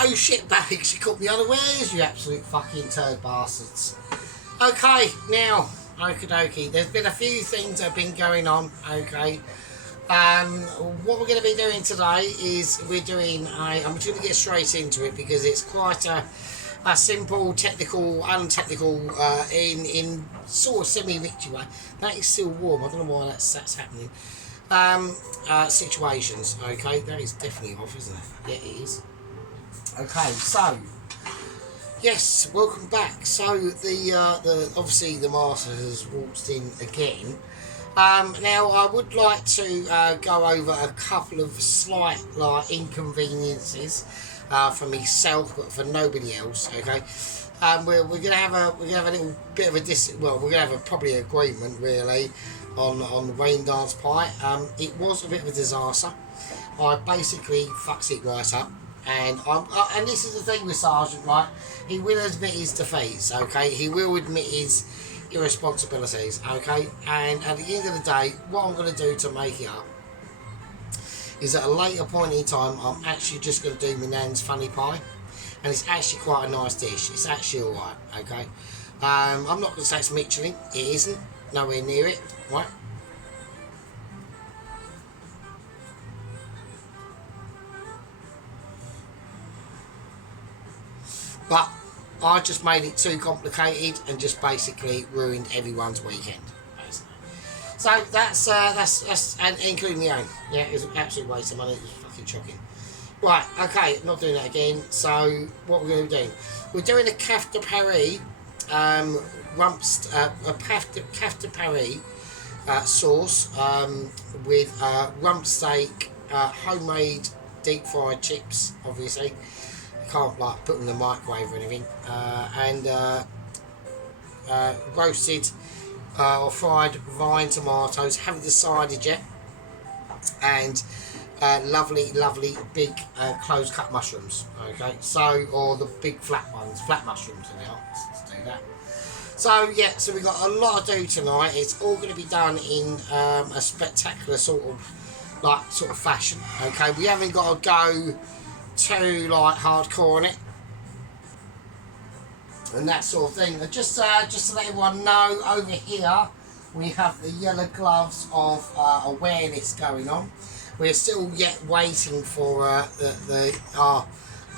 Oh shit, bags, you caught me unawares, you absolute fucking turd bastards. Okay, now, okie dokie, there's been a few things that have been going on, okay. What we're going to be doing today is I'm just going to get straight into it because it's quite a simple, technical, untechnical, in sort of semi-victory way. That is still warm, I don't know why that's happening. Situations, okay, that is definitely off, isn't it? Yeah, it is. Okay, so yes, welcome back. So the obviously the master has waltzed in again. Now I would like to go over a couple of slight inconveniences for myself, but for nobody else. Okay, we're gonna have a little bit of a we're gonna have probably agreement really on the rain dance pie. It was a bit of a disaster. I basically fucked it right up. And and this is the thing with Sergeant, right? He will admit his defeats, okay? He will admit his irresponsibilities, okay? And at the end of the day, what I'm going to do to make it up is at a later point in time, I'm actually just going to do my nan's funny pie. And it's actually quite a nice dish. It's actually alright, okay? I'm not going to say it's Michelin. It isn't. Nowhere near it, right? But I just made it too complicated and just basically ruined everyone's weekend. Basically. So that's and including my own. Yeah, it was an absolute waste of money. It was fucking shocking. Right, okay, not doing that again. So what we're going to do? We're doing a Caf de Paris, Caf de Paris sauce with rump steak, homemade deep fried chips, obviously. Can't like put them in the microwave or anything, and roasted or fried vine tomatoes, haven't decided yet, and lovely big close cut mushrooms, okay, so, or the big flat mushrooms in there. Let's do that. So yeah, so we've got a lot to do tonight. It's all going to be done in a spectacular sort of fashion, okay. We haven't got to go too like hardcore on it and that sort of thing. And just to let everyone know, over here we have the yellow gloves of awareness going on. We're still yet waiting for our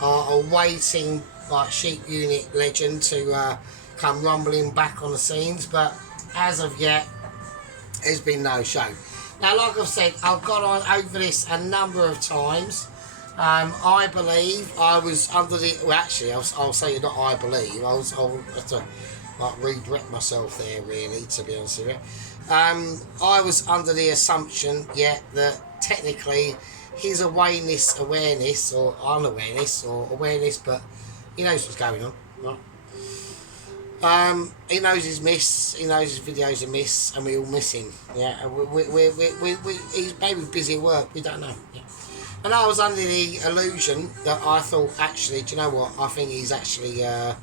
awaiting like sheep unit legend to come rumbling back on the scenes, but as of yet there's been no show. Now, like I've said, I've gone on over this a number of times. I believe I was under the... Well, actually, I'll say not I believe. I'll have to like, redirect myself there, really, to be honest with you. I was under the assumption, that technically his awareness, or unawareness, or awareness, but he knows what's going on, right? He knows his miss, he knows his videos are miss, and we all miss him. Yeah, he's maybe busy at work, we don't know. Yeah. And I was under the illusion that I thought, actually, do you know what? I think he's actually, I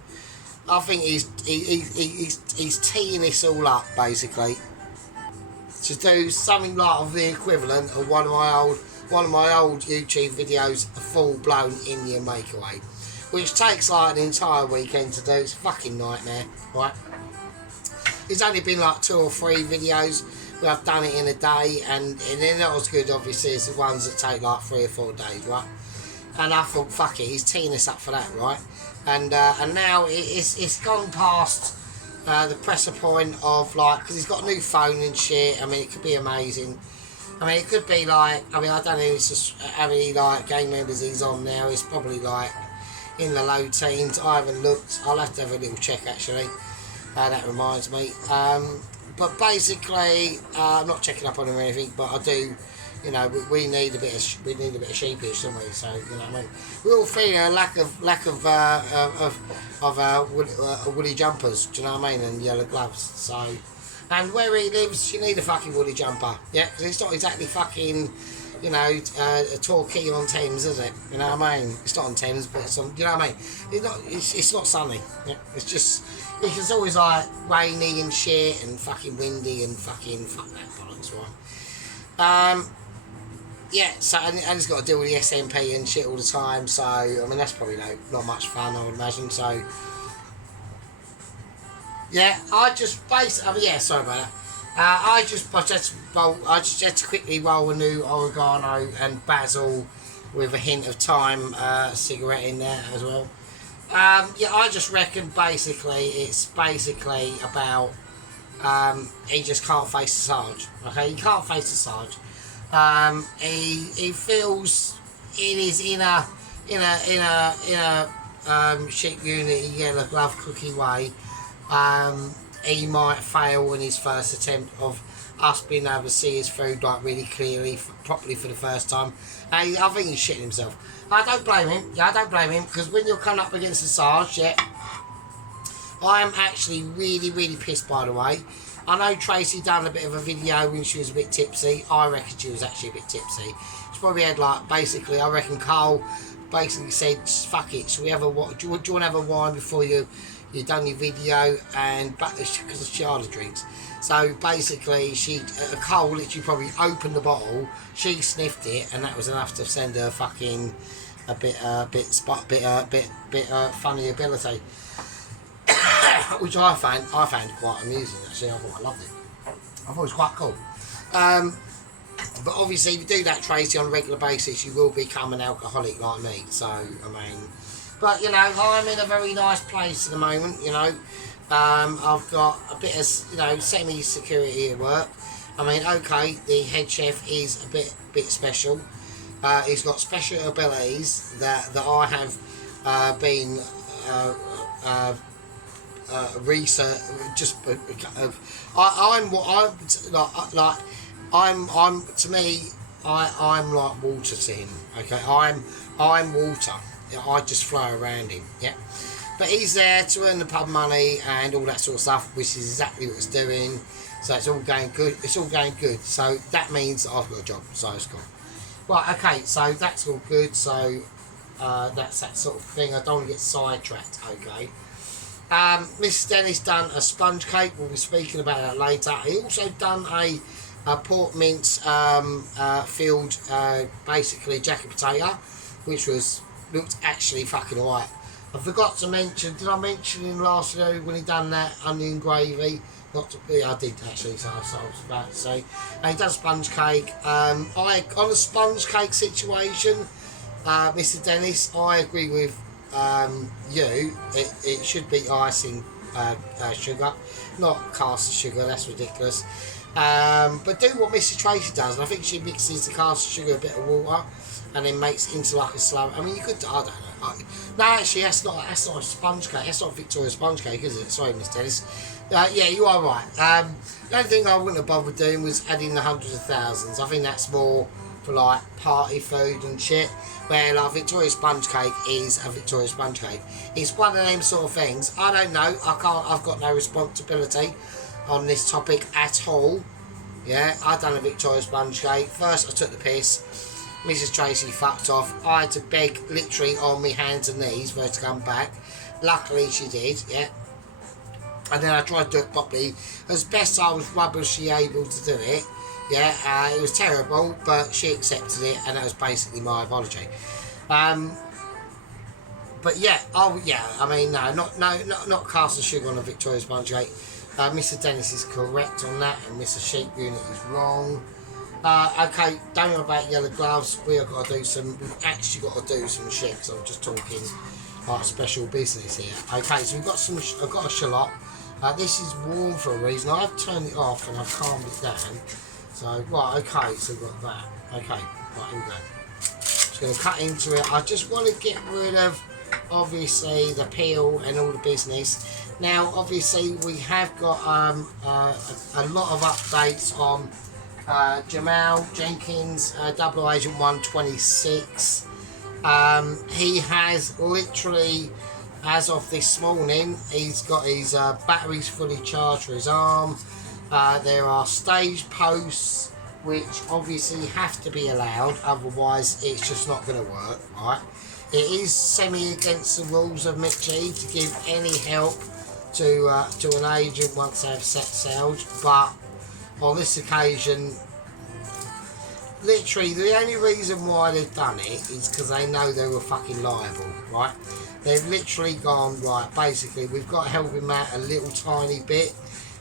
think he's teeing this all up, basically, to do something like of the equivalent of one of my old YouTube videos, a full blown Indian makeaway, which takes like an entire weekend to do. It's a fucking nightmare, right? It's only been like 2 or 3 videos. I've done it in a day, and they're not as good, obviously, as the ones that take like 3 or 4 days, right? And I thought, fuck it, he's teeing us up for that, right? And now it's gone past the pressure point of like, because he's got a new phone and shit. I mean, it could be amazing. I mean, it could be like, I mean, I don't know it's just how many like game members he's on now. It's probably like in the low teens. I haven't looked. I'll have to have a little check actually. That reminds me. But basically, I'm not checking up on him or anything, but I do, you know, we need a bit of sheepish, don't we? So, you know what I mean? We're all feeling a lack of woolly jumpers, do you know what I mean? And yellow gloves. So, and where he lives, you need a fucking woolly jumper, yeah? Because it's not exactly fucking, you know, a Torquay on Thames, is it? You know what I mean? It's not on Thames, but it's on, you know what I mean? It's not sunny. Yeah? It's always like rainy and shit and fucking windy and fucking fuck that bollocks, right? yeah, so and he's got to deal with the SMP and shit all the time. So I mean, that's probably not much fun, I would imagine. So yeah, I just basically, yeah, sorry about that. I just had to quickly roll a new oregano and basil with a hint of thyme cigarette in there as well. Yeah, I just reckon basically it's basically about he just can't face the Sarge. Okay, he can't face the Sarge. He feels in his inner sheep unity yellow glove cookie way. He might fail in his first attempt of us being able to see his food like really clearly, properly for the first time. I think he's shitting himself. I don't blame him. Yeah, I don't blame him because when you're coming up against the Sarge, yeah, I am actually really, really pissed. By the way, I know Tracy done a bit of a video when she was a bit tipsy. I reckon she was actually a bit tipsy. She probably had like basically. I reckon Carl basically said, "Fuck it. So we have a what? Do you want to have a wine before you've done your video?" And because she hardly drinks. So basically, Cole literally probably opened the bottle, she sniffed it, and that was enough to send her fucking a bit funny ability, which I found quite amusing actually. I thought I loved it. I thought it was quite cool. But obviously, if you do that, Tracy, on a regular basis, you will become an alcoholic like me. So I mean, but you know, I'm in a very nice place at the moment. You know. I've got a bit of, semi-security at work. I mean, okay, the head chef is a bit special. He's got special abilities that I have been research. Just I'm to me, I'm like water to him. Okay, I'm water. I just flow around him. Yeah. But he's there to earn the pub money and all that sort of stuff, which is exactly what it's doing. So it's all going good. It's all going good. So that means that I've got a job. So it's cool. Right, okay, so that's all good. So that's that sort of thing. I don't want to get sidetracked, okay. Mrs. Dennis done a sponge cake. We'll be speaking about that later. He also done a pork mince filled, basically jacket potato, which looked actually fucking alright. I forgot to mention, did I mention him last video when he done that onion gravy? I did actually, so I was about to say. And he does sponge cake. On the sponge cake situation, Mr. Dennis, I agree with you. It should be icing sugar, not caster sugar, that's ridiculous. But do what Mrs. Tracy does, and I think she mixes the caster sugar with a bit of water and then makes it into like a slow. I mean, you could, I don't know. No, actually, that's not a sponge cake. That's not a Victoria sponge cake, is it? Sorry, Miss Dennis. Yeah, you are right. The only thing I wouldn't have bothered doing was adding the hundreds of thousands. I think that's more for like party food and shit. Where like Victoria sponge cake is a Victoria sponge cake. It's one of them sort of things. I don't know. I've got no responsibility on this topic at all. Yeah, I done a Victoria sponge cake. First, I took the piss. Mrs. Tracy fucked off. I had to beg literally on my hands and knees for her to come back. Luckily she did, yeah. And then I tried to do it properly. As best I was rubbishly able to do it. Yeah, it was terrible, but she accepted it and that was basically my apology. But yeah, I mean not casting sugar on a Victoria sponge cake. Mr. Dennis is correct on that and Mr. Sheep Unit is wrong. Okay, don't know about yellow gloves. We've actually got to do some shit. So I'm just talking like special business here. Okay, so I've got a shallot. This is warm for a reason. I've turned it off and I've calmed it down. So right, okay, so we've got that. Okay, right, here we go. Just going to cut into it. I just want to get rid of obviously the peel and all the business. Now, obviously, we have got a lot of updates on. Jamal Jenkins, Double Agent 126. He has literally, as of this morning, he's got his batteries fully charged for his arm. There are stage posts which obviously have to be allowed, otherwise it's just not going to work, right? It is semi against the rules of Mitchie to give any help to an agent once they have set sail, but on this occasion, literally, the only reason why they've done it is because they know they were fucking liable, right? They've literally gone, right, basically, we've got to help him out a little tiny bit,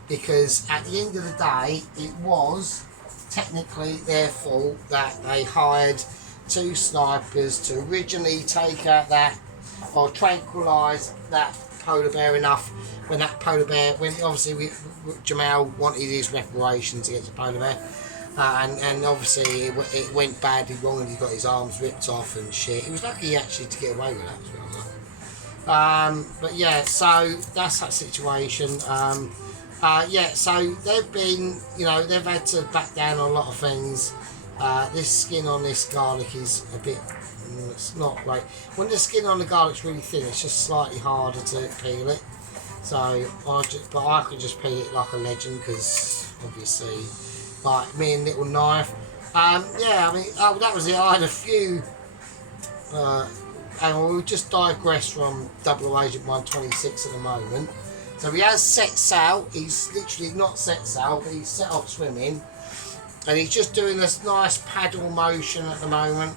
because at the end of the day, it was technically their fault that they hired 2 snipers to originally take out that, or tranquilise that polar bear enough when that polar bear, when obviously Jamal wanted his reparations against the polar bear, and obviously it went badly wrong and he got his arms ripped off and shit. He was lucky actually to get away with that as well. But yeah, so that's that situation. Yeah, so they've been, they've had to back down on a lot of things. This skin on this garlic is a bit, it's not great. When the skin on the garlic's really thin, it's just slightly harder to peel it. So I could just peel it like a legend, because obviously, like me and little knife. Yeah, I mean, that was it. I had a few, and we'll just digress from Double Agent 126 at the moment. So he has set sail. He's literally not set sail, but he's set off swimming, and he's just doing this nice paddle motion at the moment,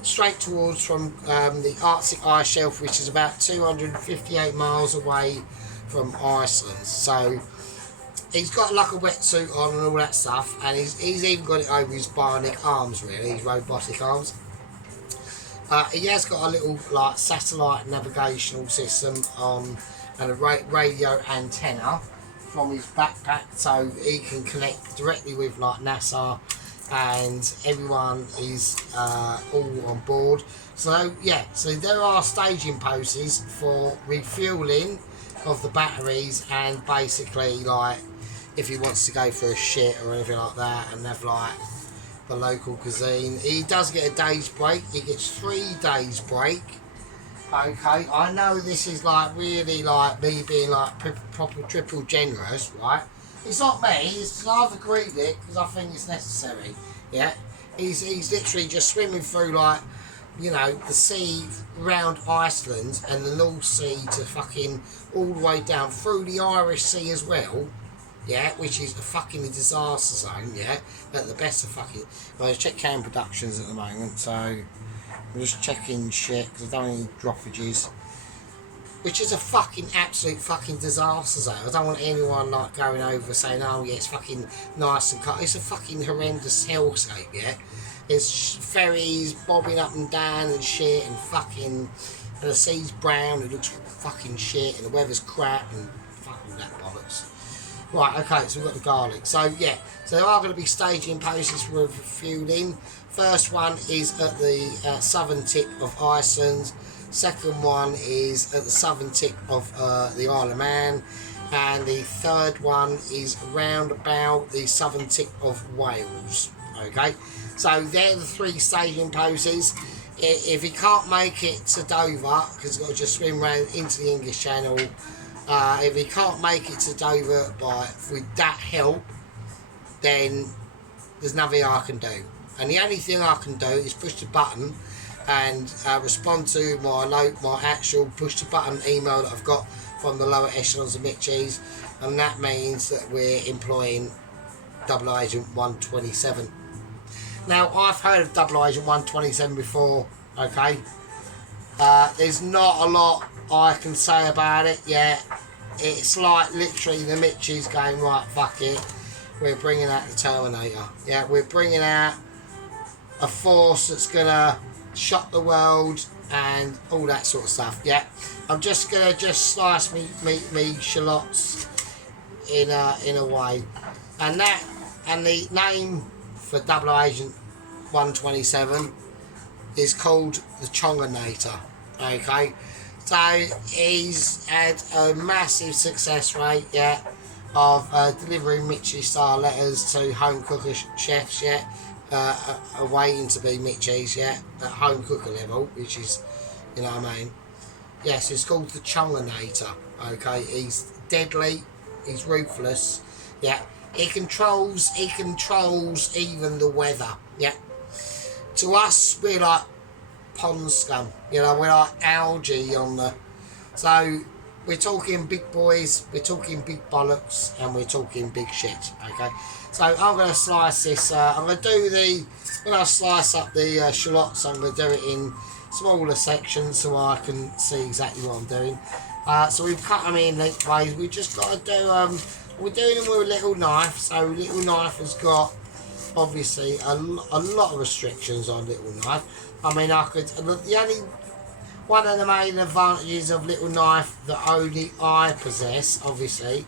straight towards from the Arctic ice shelf, which is about 258 miles away from Iceland. So he's got like a wetsuit on and all that stuff, and he's even got it over his bionic arms, really, his robotic arms. He has got a little like satellite navigational system and a radio antenna from his backpack, so he can connect directly with like NASA, and everyone is all on board. So yeah, so there are staging posts for refueling of the batteries, and basically like if he wants to go for a shit or anything like that and have like the local cuisine. He does get a day's break. He gets 3 days break. Okay, I know this is like really like me being like proper triple generous, right? It's not me, it's I've agreed it because I think it's necessary. Yeah, he's literally just swimming through like, the sea around Iceland and the North Sea to fucking all the way down through the Irish Sea as well. Yeah, which is a fucking disaster zone. Yeah, at the best of fucking. Well, I check Cam Productions at the moment, so I'm just checking shit because I don't want any droppages. Which is a fucking absolute fucking disaster zone. I don't want anyone like going over saying, "Oh yeah, it's fucking nice and cut." It's a fucking horrendous hellscape. Yeah, there's ferries bobbing up and down and shit, and fucking, and the sea's brown. It looks fucking shit, and the weather's crap and fucking that bollocks. Right, okay, so we've got the garlic. So, yeah, so there are going to be staging posts for refueling. First one is at the southern tip of Iceland. Second one is at the southern tip of the Isle of Man. And the third one is around about the southern tip of Wales. Okay, so they're the 3 staging posts. If he can't make it to Dover, because he's got to just swim round into the English Channel, if he can't make it to Dover with that help, then there's nothing I can do. And the only thing I can do is push the button and respond to my actual push the button email that I've got from the lower echelons of Mitchies, and that means that we're employing Double Agent 127. Now, I've heard of Double Agent 127 before, okay? There's not a lot I can say about it yet. It's like literally the Mitchies going, right, fuck it, we're bringing out the Terminator. Yeah, we're bringing out a force that's gonna shock the world and all that sort of stuff. Yeah, I'm just gonna slice me shallots in a way, and the name for Double Agent 127 is called the Chonganator. Okay, so he's had a massive success rate, yeah, of delivering Mitchie style letters to home cooker chefs, yeah, waiting to be Mitchies, yeah, at home cooker level, which is, you know what I mean. Yes, it's called the Chonganator. Okay, he's deadly, he's ruthless, yeah. He controls even the weather, yeah. To us, we're like pond scum, you know, we're like algae on the. So we're talking big boys, we're talking big bollocks, and we're talking big shit. Okay, so I'm going to slice this. I'm going to do when I slice up the shallots, I'm going to do it in smaller sections so I can see exactly what I'm doing. So we've cut them in lengthways. We've just got to do we're doing them with a little knife. So little knife has got obviously a lot of restrictions on little knife. I mean, the only one of the main advantages of little knife that only I possess, obviously,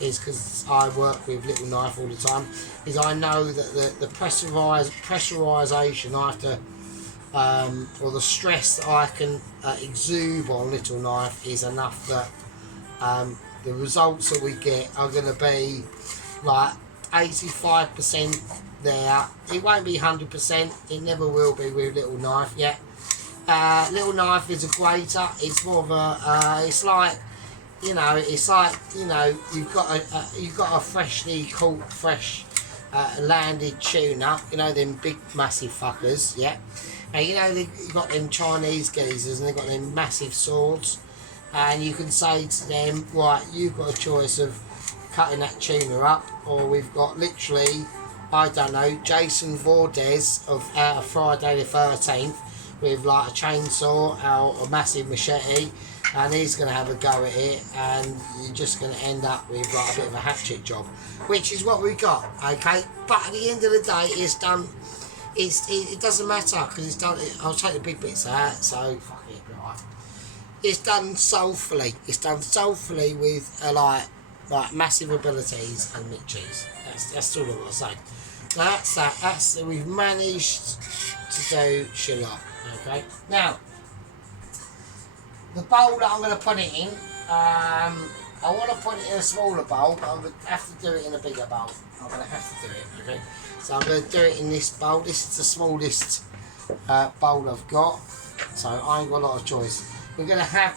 is because I work with little knife all the time, is I know that the pressurisation I have to, or the stress that I can exude on little knife is enough that the results that we get are going to be like 85% there. It won't be 100%, it never will be with little knife yet. Little knife is a grater. It's more of a. It's like, you've got a freshly caught, landed tuna. You know them big massive fuckers, yeah. And you've got them Chinese geezers and they've got them massive swords. And you can say to them, right, you've got a choice of cutting that tuna up, or we've got literally, I don't know, Jason Voorhees of Friday the 13th. With like a chainsaw or a massive machete, and he's going to have a go at it, and you're just going to end up with like a bit of a hatchet job, which is what we got. Okay, but at the end of the day, it's done. It doesn't matter because it's done. I'll take the big bits out, so fuck it, right. It's done soulfully. It's done soulfully with like massive abilities and mitches. That's all I've got to say. That's that. We've managed to do shallot. Okay, now the bowl that I'm going to put it in, I want to put it in a smaller bowl, but I'm going to have to do it in a bigger bowl. I'm going to have to do it. Okay, so I'm going to do it in this bowl. This is the smallest bowl I've got, so I ain't got a lot of choice. We're going to have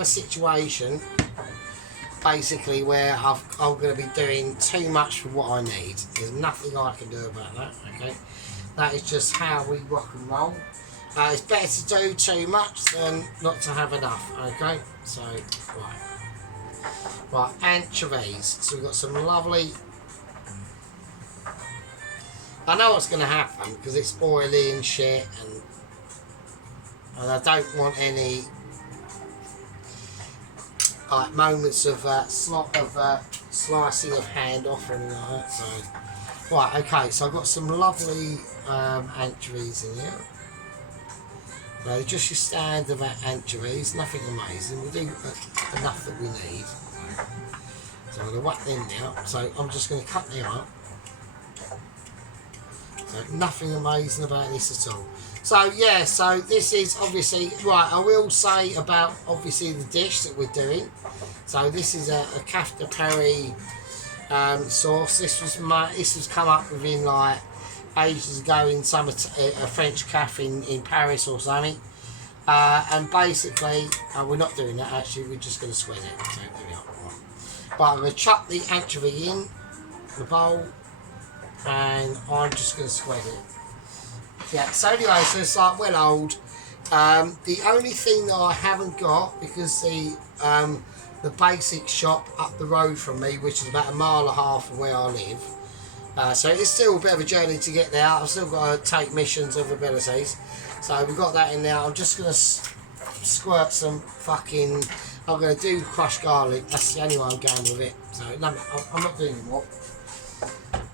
a situation basically where I'm going to be doing too much for what I need. There's nothing I can do about that. Okay. That is just how we rock and roll. It's better to do too much than not to have enough, okay? So, right, anchovies. So we've got some lovely... I know what's going to happen because it's oily and shit, and I don't want any moments of slicing of hand off or anything like that. So, right, okay, so I've got some lovely anchovies in here. So just your standard anchovies, nothing amazing. We'll do enough that we need. So I'm going to whack them now. So I'm just going to cut them up. So nothing amazing about this at all. So yeah, so this is obviously, right, I will say about obviously the dish that we're doing. So this is a Kafta Perry sauce. This was come up within like ages ago in a French cafe in Paris or something, and basically we're not doing that actually, we're just going to sweat it. So there we are. But I'm going to chuck the anchovy in the bowl and I'm just going to sweat it. Yeah, so anyway, so it's like well old. The only thing that I haven't got, because the basic shop up the road from me, which is about 1.5 miles from where I live, so it's still a bit of a journey to get there. I've still got to take missions of abilities, so we've got that in there. I'm just going to squirt some fucking, I'm going to do crushed garlic. That's the only way I'm going with it, so no, I'm not doing more.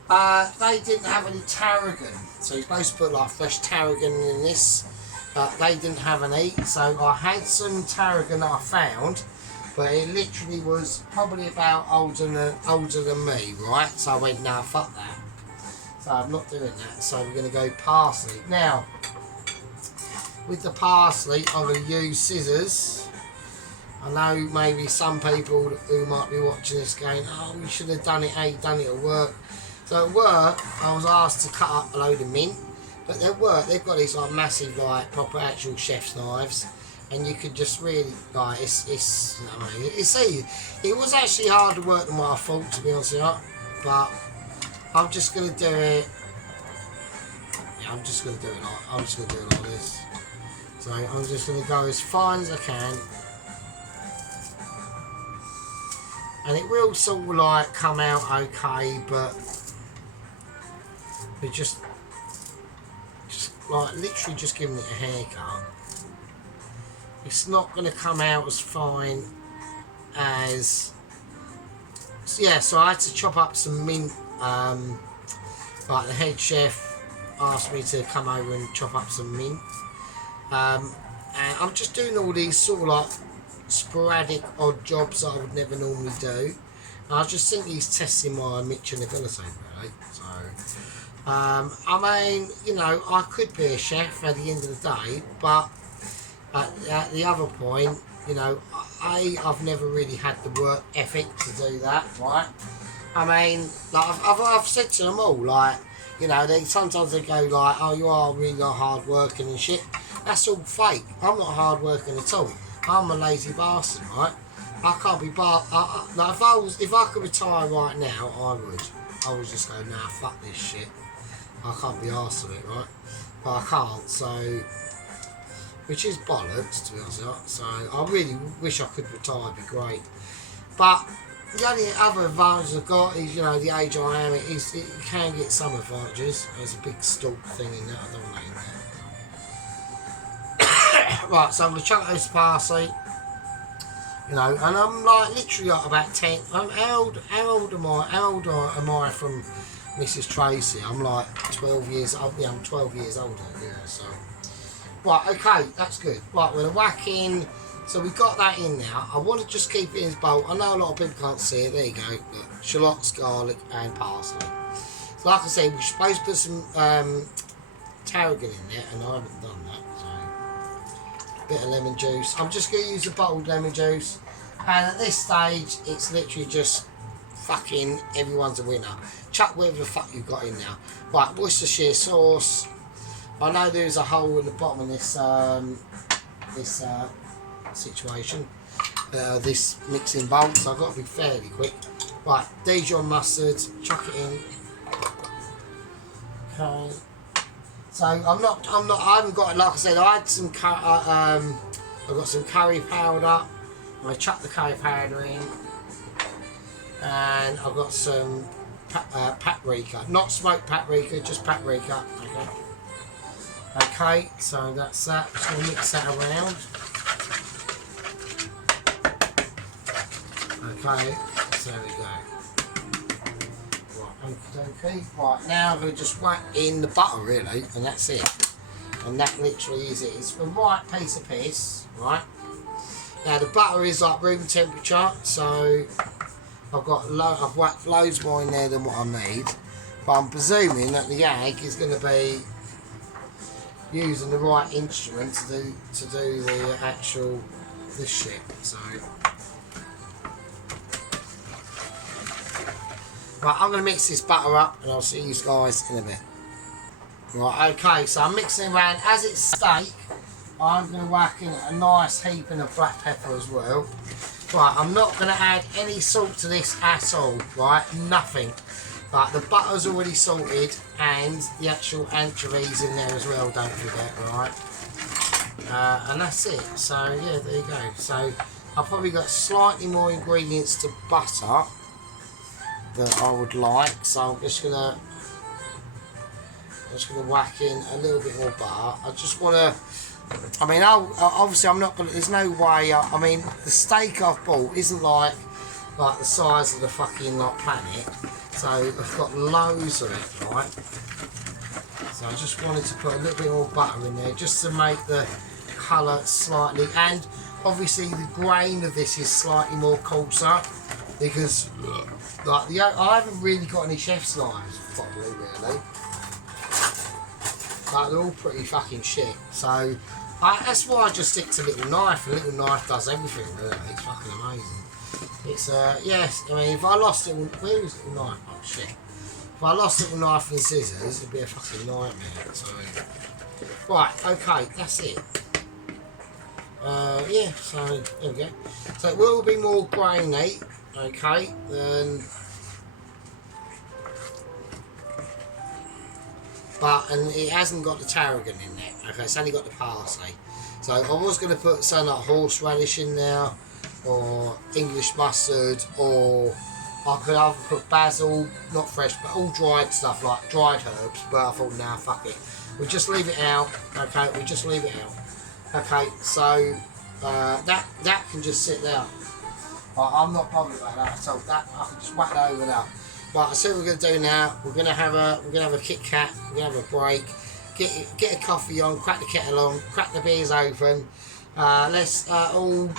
They didn't have any tarragon, so you're supposed to put like fresh tarragon in this. They didn't have any, so I had some tarragon that I found, but it literally was probably about older than me, right? So I went, nah, fuck that. So I'm not doing that. So we're going to go parsley. Now, with the parsley, I'm going to use scissors. I know maybe some people who might be watching this going, oh, we should have done it, how you done it at work. So at work, I was asked to cut up a load of mint, but at work, they've got these like massive, like proper actual chef's knives, and you could just really, like, it's easy. It was actually harder work than what I thought, to be honest with you, but I'm just going to do it, yeah, I'm just going to do it like this. So I'm just going to go as fine as I can. and it will sort of like come out okay, but we just like literally just giving it a haircut. It's not going to come out as fine as, yeah. So I had to chop up some mint. Like the head chef asked me to come over and chop up some mint. And I'm just doing all these sort of like sporadic odd jobs that I would never normally do. And I just think he's testing my Michelin ability, really. So, I mean, you know, I could be a chef at the end of the day, but at the other point, you know, I've never really had the work ethic to do that, right? I mean, like I've said to them all, like, you know, sometimes they go like, oh, you are really hard working and shit. That's all fake. I'm not hard working at all. I'm a lazy bastard, right? I can't be like if I could retire right now, I would. I would just go, nah, fuck this shit. I can't be arsed with it, right? But I can't, so, which is bollocks, to be honest. So I really wish I could retire. It'd be great. But the only other advantage I've got is, you know, the age I am. You can get some advantages. There's a big stalk thing in there. I don't want that in there. Right, so I'm going to chuck those parsley. You know, and I'm like literally like about 10. How old am I from Mrs. Tracy? I'm like 12 years old. Yeah, I'm 12 years older. Yeah, so. Right, okay, that's good. Right, we're going to whack in. So we've got that in now. I want to just keep it in his bowl. I know a lot of people can't see it. There you go. Look, shallots, garlic, and parsley. So like I said, we're supposed to put some tarragon in there, and I haven't done that. So a bit of lemon juice. I'm just going to use a bottled lemon juice. And at this stage, it's literally just fucking everyone's a winner. Chuck whatever the fuck you've got in now. Right, Worcestershire sauce. I know there's a hole in the bottom of this situation, this mixing bowl, so I've got to be fairly quick. Right, Dijon mustard, chuck it in. Okay. So I haven't got it. Like I said, I had some. I've got some curry powder. I'm gonna chuck the curry powder in, and I've got some paprika, not smoked paprika, just paprika. Okay. Okay, so that's that. Just gonna mix that around. Okay, so there we go. Right, okay. Right, now I'm going to just whack in the butter, really, and that's it. And that literally is it. It's the right piece of piss, right? Now the butter is like room temperature, so I've whacked loads more in there than what I need. But I'm presuming that the egg is going to be using the right instrument to do the actual this shit. So. Right, I'm going to mix this butter up and I'll see you guys in a bit. Right, okay, so I'm mixing around. As it's steak, I'm going to whack in a nice heaping of black pepper as well. Right, I'm not going to add any salt to this at all, right, nothing. But the butter's already salted and the actual anchovies in there as well, don't forget, right. And that's it, so yeah, there you go. So I've probably got slightly more ingredients to butter that I would like, so I'm just gonna whack in a little bit more butter. I just want to, I mean, obviously I'm not gonna, there's no way, I mean, the steak I've bought isn't like the size of the fucking planet, so I've got loads of it, right? So I just wanted to put a little bit more butter in there just to make the colour slightly, and obviously the grain of this is slightly more coarser, because I haven't really got any chef's knives properly, really. Like, they're all pretty fucking shit. So that's why I just stick to little knife. A little knife does everything, really. It's fucking amazing. It's yes. I mean, if I lost it, where was little knife? Oh shit! If I lost little knife and scissors, it'd be a fucking nightmare. So right, okay, that's it. Yeah. So there we go. So it will be more grainy. Okay, then, and it hasn't got the tarragon in there. Okay, it's only got the parsley. So I was going to put some like horseradish in there, or English mustard, or I could either put basil, not fresh, but all dried stuff like dried herbs. But I thought, nah, fuck it. We just leave it out. Okay, we just leave it out. Okay, so that can just sit there. I'm not bothered about that. So that I can just whack that over there. Right, so what we're gonna do now. We're gonna have a Kit Kat. We're gonna have a break. Get a coffee on. Crack the kettle on. Crack the beers open. Let's all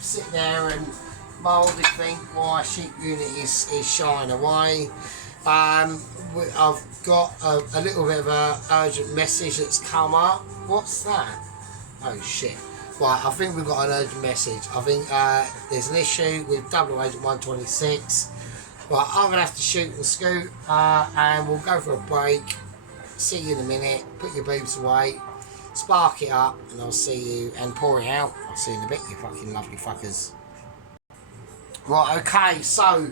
sit there and mildly think why sheep unit is shying away. I've got a little bit of a urgent message that's come up. What's that? Oh shit. Right, I think we've got an urgent message. I think there's an issue with Double Agent 126. Right, I'm going to have to shoot and scoot, and we'll go for a break. See you in a minute. Put your boobs away. Spark it up, and I'll see you, and pour it out. I'll see you in a bit, you fucking lovely fuckers. Right, okay, so,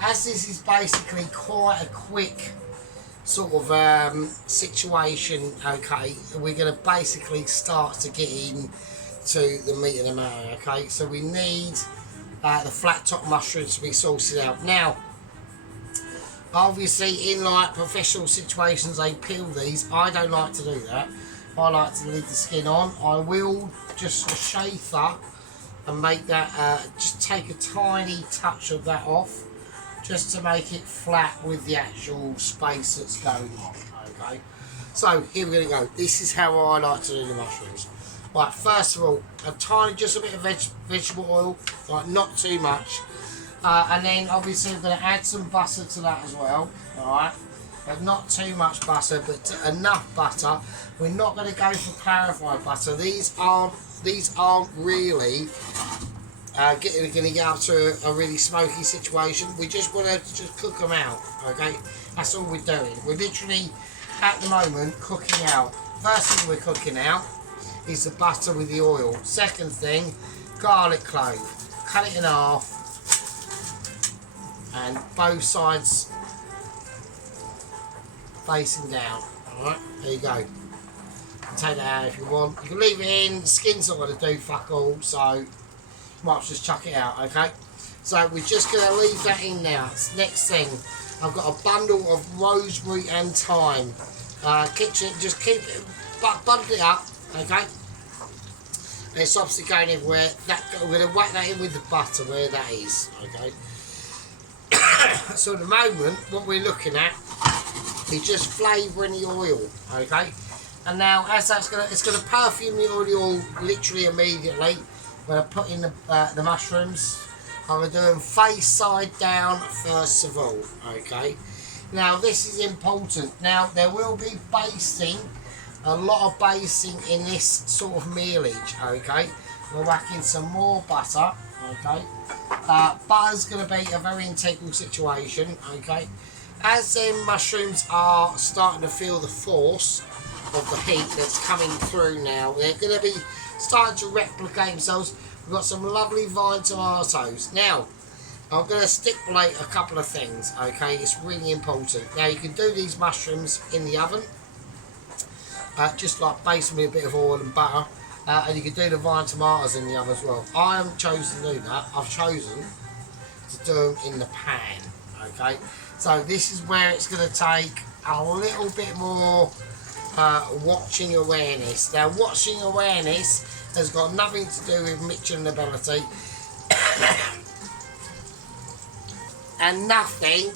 as this is basically quite a quick sort of situation, okay, we're going to basically start to get in to the meat of the matter, okay? So we need the flat top mushrooms to be sauced out. Now, obviously in like professional situations they peel these. I don't like to do that. I like to leave the skin on. I will just chaffer and make that, just take a tiny touch of that off, just to make it flat with the actual space that's going on, okay? So here we're going to go. This is how I like to do the mushrooms. Right, first of all, just a bit of vegetable oil, like not too much. And then obviously we're going to add some butter to that as well, alright? But not too much butter, but enough butter. We're not going to go for clarified butter. These aren't really going to get up to a really smoky situation. We just want to just cook them out, okay? That's all we're doing. We're literally, at the moment, cooking out. First thing we're cooking out is the butter with the oil. Second thing, garlic clove. Cut it in half, and both sides facing down. Alright, there you go. You can take that out if you want. You can leave it in. The skin's not going to do fuck all, so you might just chuck it out, okay? So we're just going to leave that in now. Next thing, I've got a bundle of rosemary and thyme. Just keep it, bundle it up, okay? And it's obviously going everywhere. We're going to whack that in with the butter where that is, okay? So at the moment, what we're looking at is just flavouring the oil, okay? And now, as it's going to perfume the oil literally immediately. When I put in the mushrooms, I'm going to do them face side down first of all, okay? Now this is important. Now there will be basting, a lot of basting in this sort of mealage, okay? We're whacking some more butter, okay? Butter's going to be a very integral situation, okay? As them mushrooms are starting to feel the force of the heat that's coming through now, they're going to be starting to replicate themselves. We've got some lovely vine tomatoes. Now, I'm going to stipulate a couple of things, okay? It's really important. Now, you can do these mushrooms in the oven, just like basting with a bit of oil and butter, and you can do the vine tomatoes in the oven as well. I haven't chosen to do that. I've chosen to do them in the pan, okay? So this is where it's going to take a little bit more watching awareness. Now, watching awareness has got nothing to do with Mitchell ability, and nothing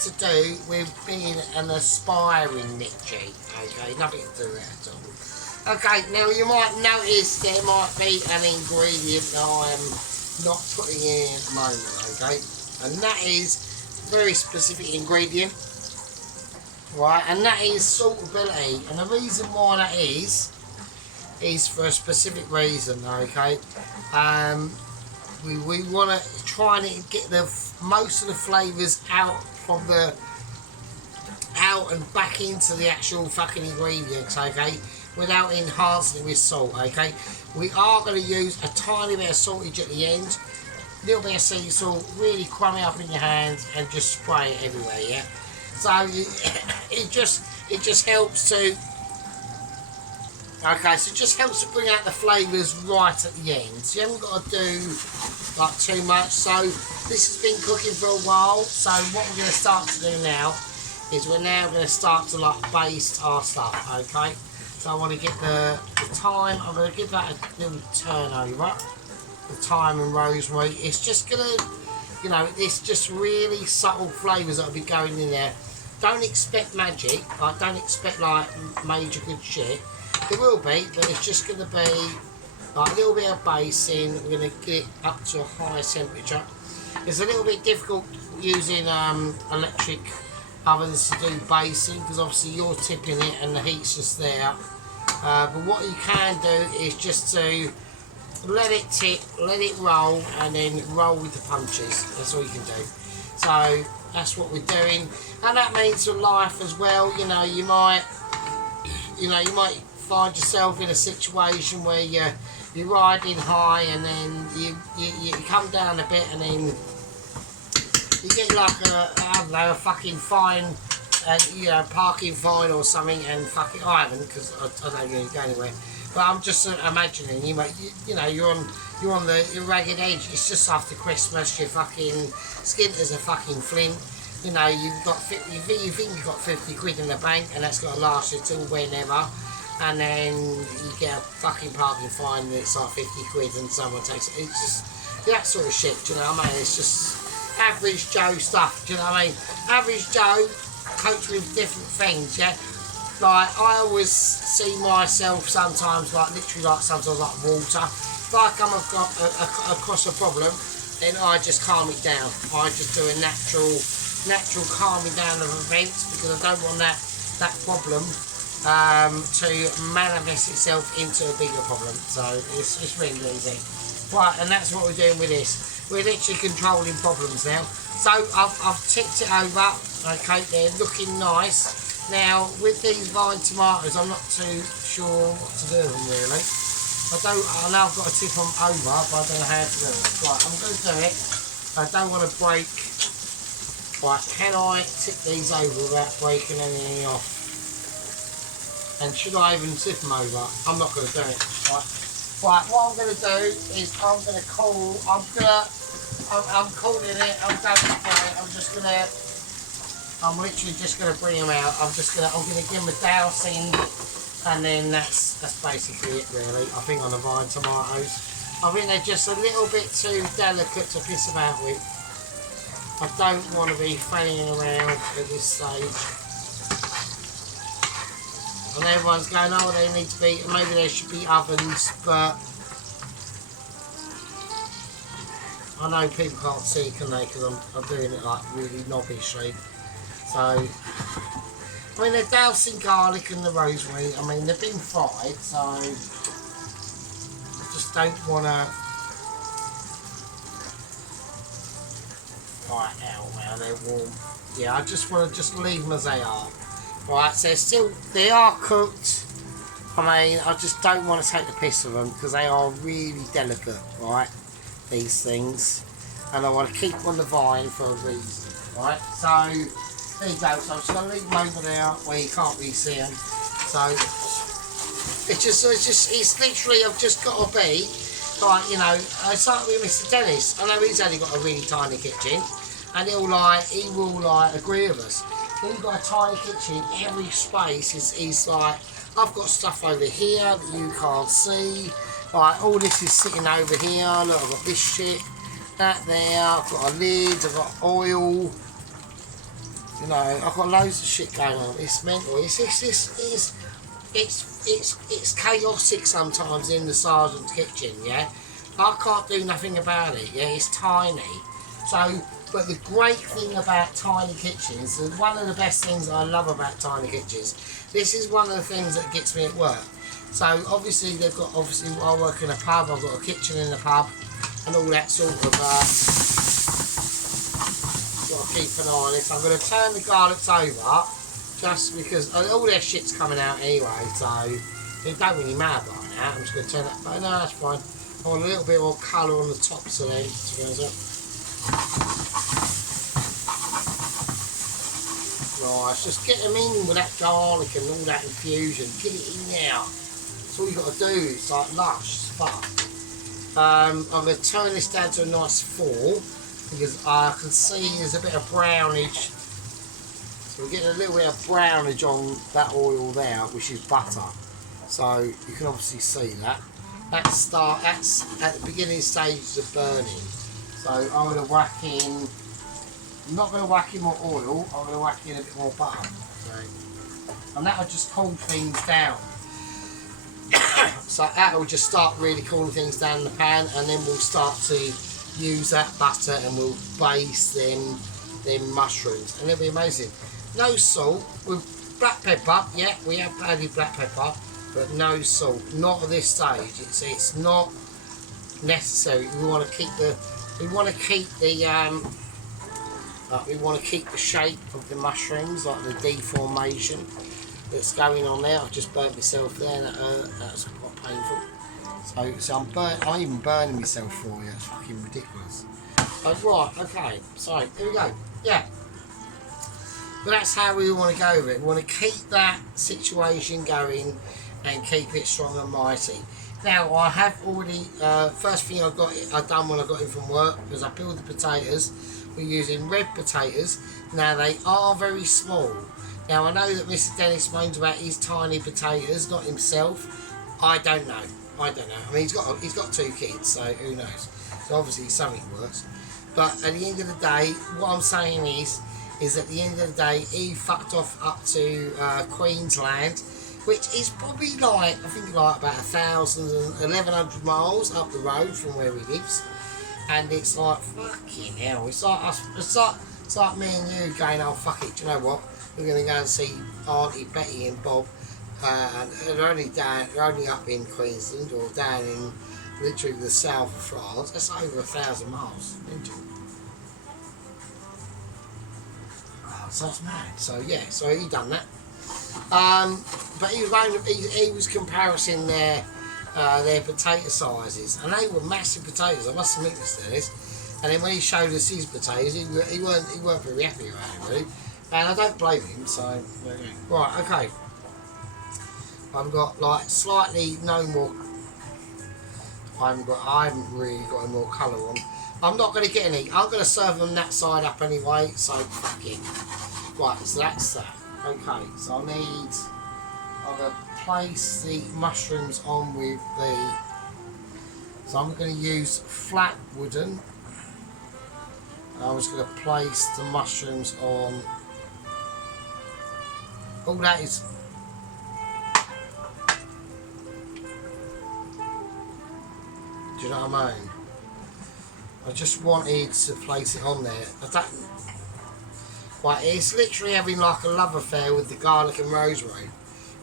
to do with being an aspiring Mitchie. Okay, nothing to do with that at all. Okay, now you might notice there might be an ingredient that I am not putting in at the moment. Okay, and that is a very specific ingredient. Right, and that is saltability, and the reason why that is for a specific reason, okay? We want to try and get most of the flavours out and back into the actual fucking ingredients, okay? Without enhancing it with salt, okay? We are going to use a tiny bit of saltage at the end, a little bit of sea salt, really crumb it up in your hands and just spray it everywhere, yeah? So it just helps to Okay, so it just helps to bring out the flavours right at the end. So you haven't got to do like too much. So this has been cooking for a while. So what we're going to start to do now is we're now going to start to like baste our stuff. Okay, so I want to get the thyme. I'm going to give that a little turn over. The thyme and rosemary. It's just going to, you know, it's just really subtle flavours that will be going in there. Don't expect magic. Like, don't expect like major good shit. It will be, but it's just going to be like a little bit of basting. We're going to get it up to a higher temperature. It's a little bit difficult using electric ovens to do basting because obviously you're tipping it and the heat's just there. But what you can do is just to let it tip, let it roll, and then roll with the punches. That's all you can do. So that's what we're doing, and that means for life as well. You know, you might find yourself in a situation where you're riding high and then you come down a bit and then you get like I don't know, a fucking fine, you know, parking fine or something, and fucking I haven't because I don't really go anywhere. But I'm just imagining you know you're on the ragged edge. It's just after Christmas. You're fucking skint as a fucking flint. You know, you think you've got 50 quid in the bank and that's got to last you till whenever. And then you get a fucking parking fine and it's like 50 quid and someone takes it. It's just that sort of shit, do you know what I mean? It's just average Joe stuff, do you know what I mean? Average Joe copes with different things, yeah? Like, I always see myself sometimes, like, literally like sometimes like water. If I come across a problem, then I just calm it down. I just do a natural calming down of events because I don't want that problem to manifest itself into a bigger problem. So it's really easy. Right, and that's what we're doing with this. We're literally controlling problems now. So I've tipped it over. Okay, they're looking nice. Now with these vine tomatoes, I'm not too sure what to do with them really. I know I've got to tip them over, but I don't know how to do it. Right, I'm going to do it. I don't want to break. Right, can I tip these over without breaking anything off? And should I even tip them over? I'm not going to do it. Right, what I'm going to do is I'm calling it. I'm going for it. I'm literally just going to bring them out. I'm going to give them a dousing, and then that's basically it really. I think on the vine tomatoes, I think they're just a little bit too delicate to piss about with. I don't want to be fanning around at this stage. And everyone's going, oh, they need to be, maybe there should be ovens, but I know people can't see, can they? Because I'm doing it like really knobbishly. So, I mean, they're dousing garlic and the rosemary. I mean, they've been fried, so I just don't want to. Right, now they're warm. Yeah, I just want to leave them as they are. Right, so they are cooked. I mean, I just don't want to take the piss of them because they are really delicate, right? These things, and I want to keep them on the vine for a reason, right? So. There you go, so I'm just going to leave them over there where you can't really see them. So it's literally, I've just got to be like, you know, it's like with Mr. Dennis. I know he's only got a really tiny kitchen, and he will agree with us. When you've got a tiny kitchen, every space is like, I've got stuff over here that you can't see. Like, all this is sitting over here. Look, I've got this shit, that there. I've got a lid, I've got oil. You know, I've got loads of shit going on. It's mental. It's chaotic sometimes in the sergeant's kitchen. Yeah, I can't do nothing about it. Yeah, it's tiny. So, but the great thing about tiny kitchens, and one of the best things I love about tiny kitchens, this is one of the things that gets me at work. So obviously I work in a pub. I've got a kitchen in the pub, and all that sort of. Keep an eye on it. So I'm going to turn the garlics over just because all their shit's coming out anyway, so it don't really matter right now. I'm just going to turn that, but no, that's fine. I want a little bit more colour on the tops of them, to be honest. Right, just get them in with that garlic and all that infusion. Get it in now. So all you got to do is like lush as fuck. I'm going to turn this down to a nice 4 because I can see there's a bit of brownage. So we're getting a little bit of brownage on that oil there, which is butter. So you can obviously see that. That's at the beginning stages of burning. So I'm going to whack in. I'm not going to whack in more oil. I'm going to whack in a bit more butter. So, and that will just cool things down. So that will just start really cooling things down in the pan, and then we'll start to use that butter and we'll baste them mushrooms, and it'll be amazing. No salt with black pepper. Yeah, we have added black pepper, but no salt. Not at this stage. It's not necessary. We want to keep the shape of the mushrooms, like the deformation that's going on there. I've just burnt myself there. That's quite painful. So I'm even burning myself for you. It's fucking ridiculous. Right, okay. So here we go. Yeah. But that's how we want to go with it. We want to keep that situation going and keep it strong and mighty. Now I have already, first thing I done when I got in from work was I peeled the potatoes. We're using red potatoes. Now they are very small. Now I know that Mr. Dennis moans about his tiny potatoes, not himself. I don't know. I mean, he's got 2 kids, so who knows? So obviously something works. But at the end of the day, what I'm saying is at the end of the day, he fucked off up to Queensland, which is probably like, I think like about 1,100 miles up the road from where he lives. And it's like, fucking hell, it's like us, it's like me and you going, oh fuck it, do you know what? We're going to go and see Auntie Betty and Bob. And they're only up in Queensland or down in literally the south of France. That's over 1,000 miles, isn't it? Oh, so that's mad. So yeah, so he done that. But he was comparing their potato sizes, and they were massive potatoes. I must admit this. And then when he showed us his potatoes, he weren't very happy about it, really. And I don't blame him. So right, okay. I've got like slightly no more. I haven't really got any more colour on. I'm not going to get any. I'm going to serve them that side up anyway. So fuck it. Right, so that's that. Okay, so I'm going to place the mushrooms on with the. So I'm going to use flat wooden. I'm just going to place the mushrooms on. All that is. Do you know what I mean? I just wanted to place it on there. Right, it's literally having like a love affair with the garlic and rosemary.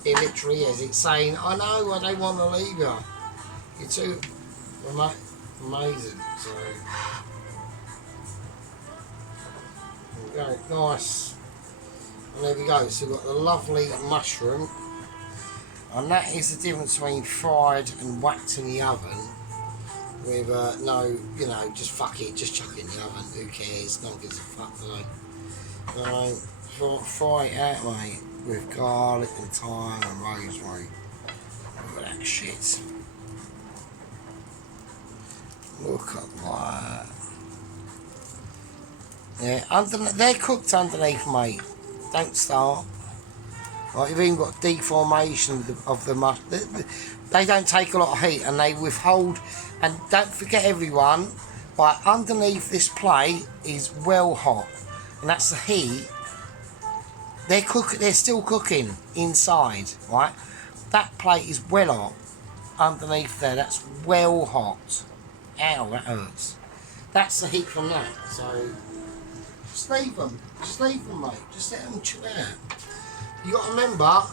It literally is. It's saying, I know, I don't want to leave you. You're too amazing. So, there we go. Nice. And there we go. So we've got the lovely mushroom. And that is the difference between fried and whacked in the oven. With no, you know, just fuck it, just chuck it in the oven, who cares, no one gives a fuck, do they? Fry it out, mate, with garlic and thyme and rosemary. Look at that shit. Look at that. Yeah, they're cooked underneath, mate. Don't start. Right, you've even got deformation of the mushroom. They don't take a lot of heat and they withhold. And don't forget, everyone, right, underneath this plate is well hot, and that's the heat. They're still cooking inside, right? That plate is well hot underneath there. That's well hot. Ow, that hurts. That's the heat from that. So just leave them, mate. Just let them chill out. You got to remember,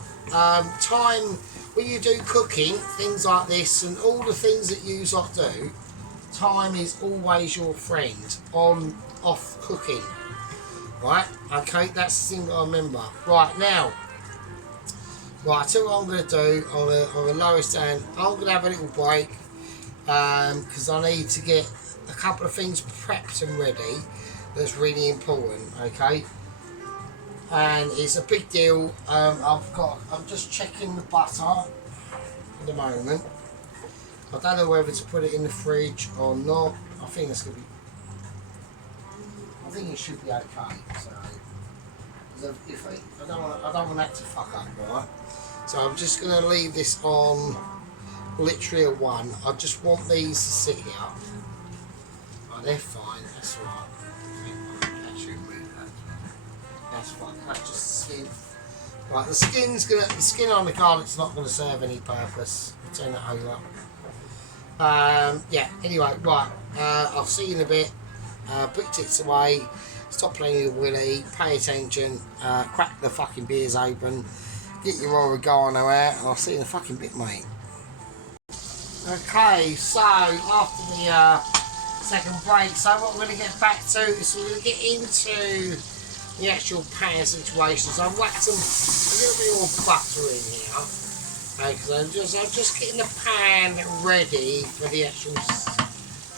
time. When you do cooking, things like this and all the things that you lot do, time is always your friend off cooking. Right? Okay, that's the thing that I remember. Right, now. Right, I tell you what I'm going to do. I'm going to lower this down. I'm going to have a little break because I need to get a couple of things prepped and ready. That's really important, okay? And it's a big deal. I'm just checking the butter. the moment. I don't know whether to put it in the fridge or not. I think it's gonna be. I think it should be okay. So, I don't want that to fuck up, right? So I'm just gonna leave this on literally a 1. I just want these to sit here. Oh, they're fine. That's all right. That should move that. That's fine. That's just skin. Right, the skin on the garlic's not gonna serve any purpose. I'll turn that over. Yeah, anyway, right, I'll see you in a bit. Put your tits away, stop playing with Willie, pay attention, crack the fucking beers open, get your oregano out, and I'll see you in a fucking bit, mate. Okay, so after the second break, so what we're going to get back to is we're going to get into the actual pan situation. So I've whacked some a little bit more butter in here. Because I'm just getting the pan ready for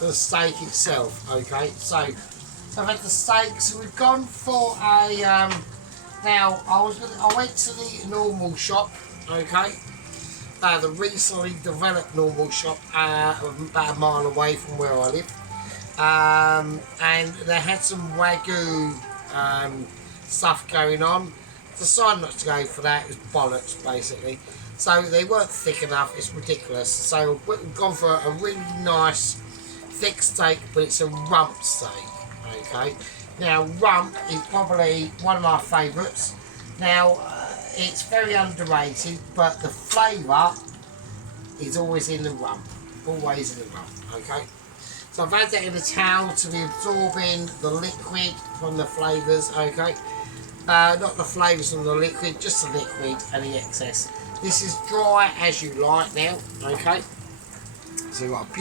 the steak itself. Okay, so I've had the steak. So we've gone for a now I went to the normal shop. Okay, the recently developed normal shop about a mile away from where I live, and they had some Wagyu stuff going on. Decided not to go for that. It was bollocks basically. So they weren't thick enough, it's ridiculous. So we've gone for a really nice thick steak, but it's a rump steak, okay? Now rump is probably one of my favourites. Now it's very underrated, but the flavour is always in the rump, always in the rump, okay? So I've had that in a towel to be absorbing the liquid from the flavours, okay? Not the flavours from the liquid, just the liquid and the excess. This is dry as you like now, okay? So we've got a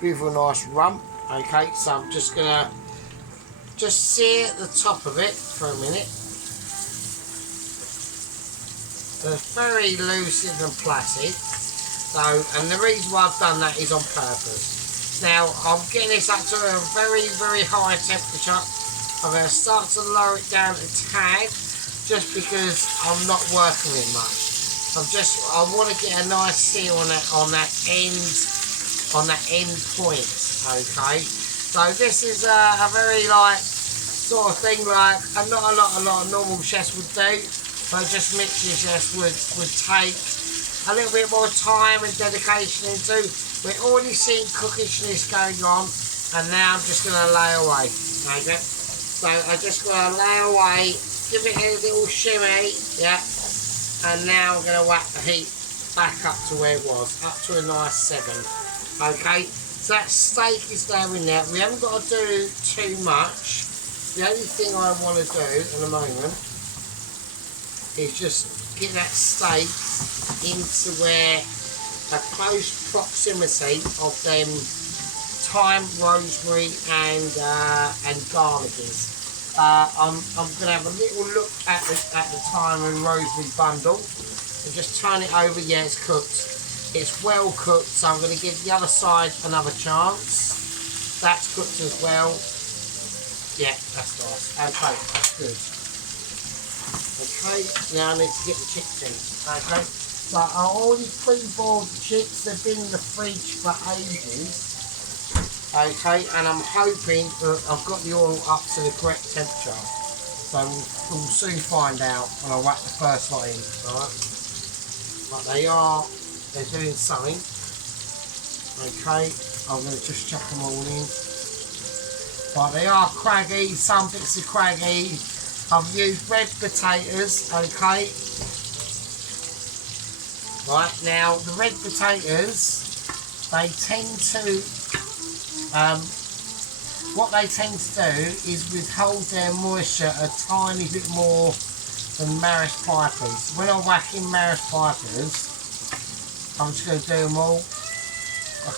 beautiful nice rump, okay? So I'm just gonna sear the top of it for a minute. So it's very lucid and placid. So, and the reason why I've done that is on purpose. Now I'm getting this up to a very, very high temperature. I'm going to start to lower it down a tad, just because I'm not working it much. I want to get a nice seal on that end point, okay? So this is a very sort of thing not a lot of normal chefs would do, but just mixture chefs would take a little bit more time and dedication into. We're already seeing cookishness going on, and now I'm just going to lay away, okay? So I'm just going to lay away, give it a little shimmy, yeah. And now I'm going to whack the heat back up to where it was, up to a nice 7. Okay, so that steak is down in there. We haven't got to do too much. The only thing I want to do in a moment is just get that steak into where a close proximity of them thyme, rosemary and garlic is. I'm going to have a little look at the thyme and rosemary bundle and just turn it over. Yeah, it's cooked. It's well cooked, so I'm going to give the other side another chance. That's cooked as well. Yeah, that's nice. Okay, that's good. Okay, now I need to get the chicks in. Okay, so I already pre-boiled the chicks. They've been in the fridge for ages. Okay, and I'm hoping that I've got the oil up to the correct temperature. So we'll soon find out when I whack the first lot in, alright? But they're doing something. Okay, I'm going to just chuck them all in. But they are craggy, some bits are craggy. I've used red potatoes, okay? Right, now the red potatoes, they tend to what they tend to do is withhold their moisture a tiny bit more than Maris pipers. When I'm whacking Maris pipers, I'm just going to do them all. I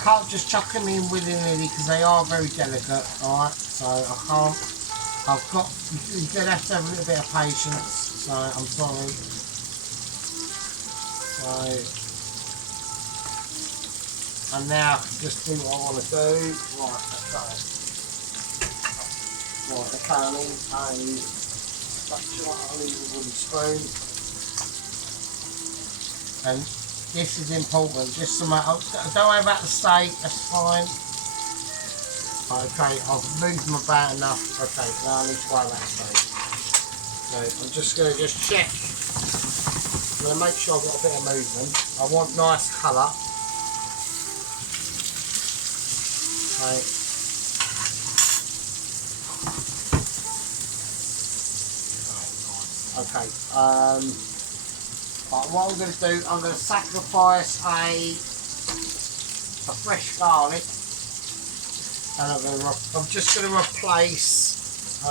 can't just chuck them in willy-nilly because they are very delicate, alright? So I can't. You're going to have a little bit of patience, so I'm sorry. And now I can just do what I want to do. Right, okay. Right, okay, I need a spatula, I need a wooden spoon. And this is important. Just some. Don't worry about the steak. That's fine. Okay, I've moved my bat enough. Okay, now I need to worry about the steak. So I'm just going to check. I'm going to make sure I've got a bit of movement. I want nice colour. Okay. Okay. Right, what I'm going to do, I'm going to sacrifice a fresh garlic. And I'm just going to replace,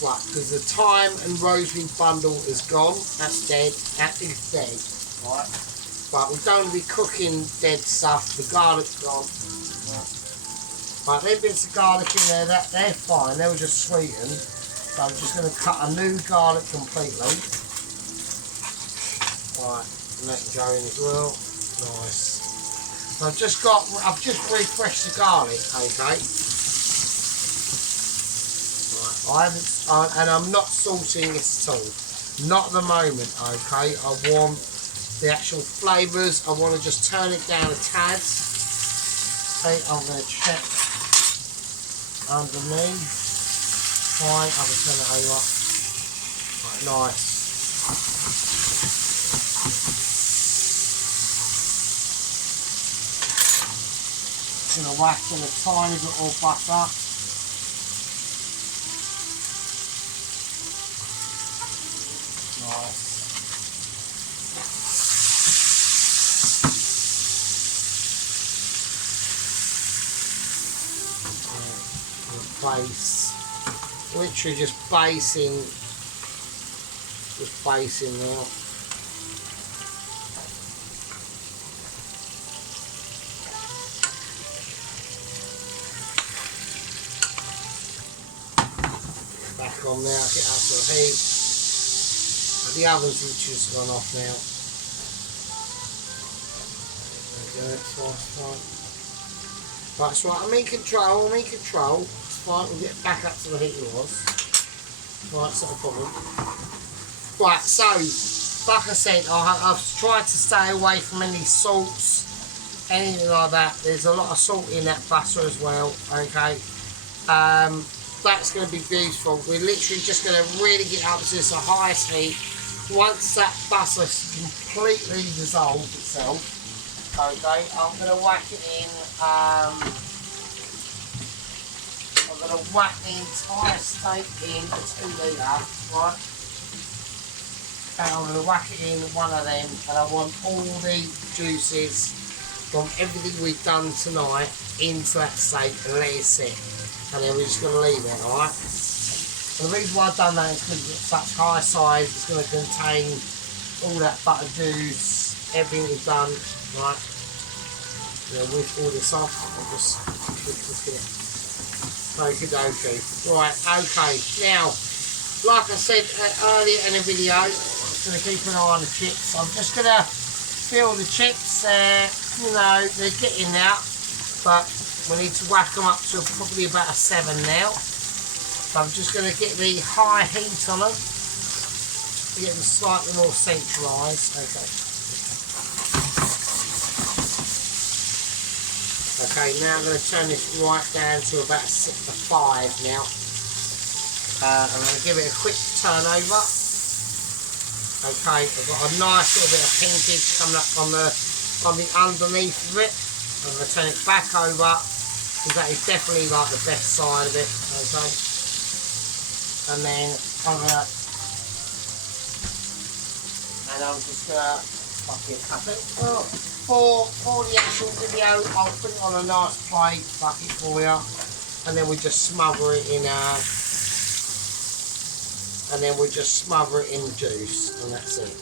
because the thyme and rosemary bundle is gone. That's dead. That is dead, right? But we don't want to be cooking dead stuff. The garlic's gone. Right, them bits of garlic in there, they're fine. They were just sweetened. So I'm just going to cut a new garlic completely. Right, and that can go in as well. Nice. I've just refreshed the garlic, okay. Right, and I'm not salting this at all. Not at the moment, okay. I want the actual flavours. I want to just turn it down a tad. Okay, I'm going to check underneath. Fine, I can turn it over. Right, nice. Going to whack in a tiny bit of butter. Nice. Base. Literally just basing now. On now, get up to the heat. The oven's literally just gone off now. There we go, fine. Right, that's right, I'm in control. It's fine, we'll get back up to the heat it was. Right, it's not a problem. Right, so, like I said, I've tried to stay away from any salts, anything like that. There's a lot of salt in that butter as well, okay. That's going to be beautiful. We're literally just going to really get up to this highest heat. Once that butter's completely dissolved itself, okay, I'm going to whack it in. I'm going to whack the entire steak in a 2 litre, right? And I'm going to whack it in one of them, and I want all the juices from everything we've done tonight into that steak and let it sit. And then we're just going to leave it, alright? And the reason why I've done that is because it's such high size, it's going to contain all that butter juice, everything we've done, right? You know, with all this off, I'll just look at it. Okie-dokie. Right, okay. Now, like I said earlier in the video, I'm just going to keep an eye on the chips. I'm just going to feel the chips, you know, they're getting there, but we need to whack them up to probably about a 7 now. So I'm just going to get the high heat on them to get them slightly more centralised. Okay, now I'm going to turn this right down to about a 5 now. I'm going to give it a quick turn over. Okay, I've got a nice little bit of pinkage coming up on the underneath of it. I'm going to turn it back over, because that is definitely like the best side of it, okay? And then I'm just gonna for the actual video, I'll put it on a nice plate bucket for you, and then we just smother it in the juice, and that's it.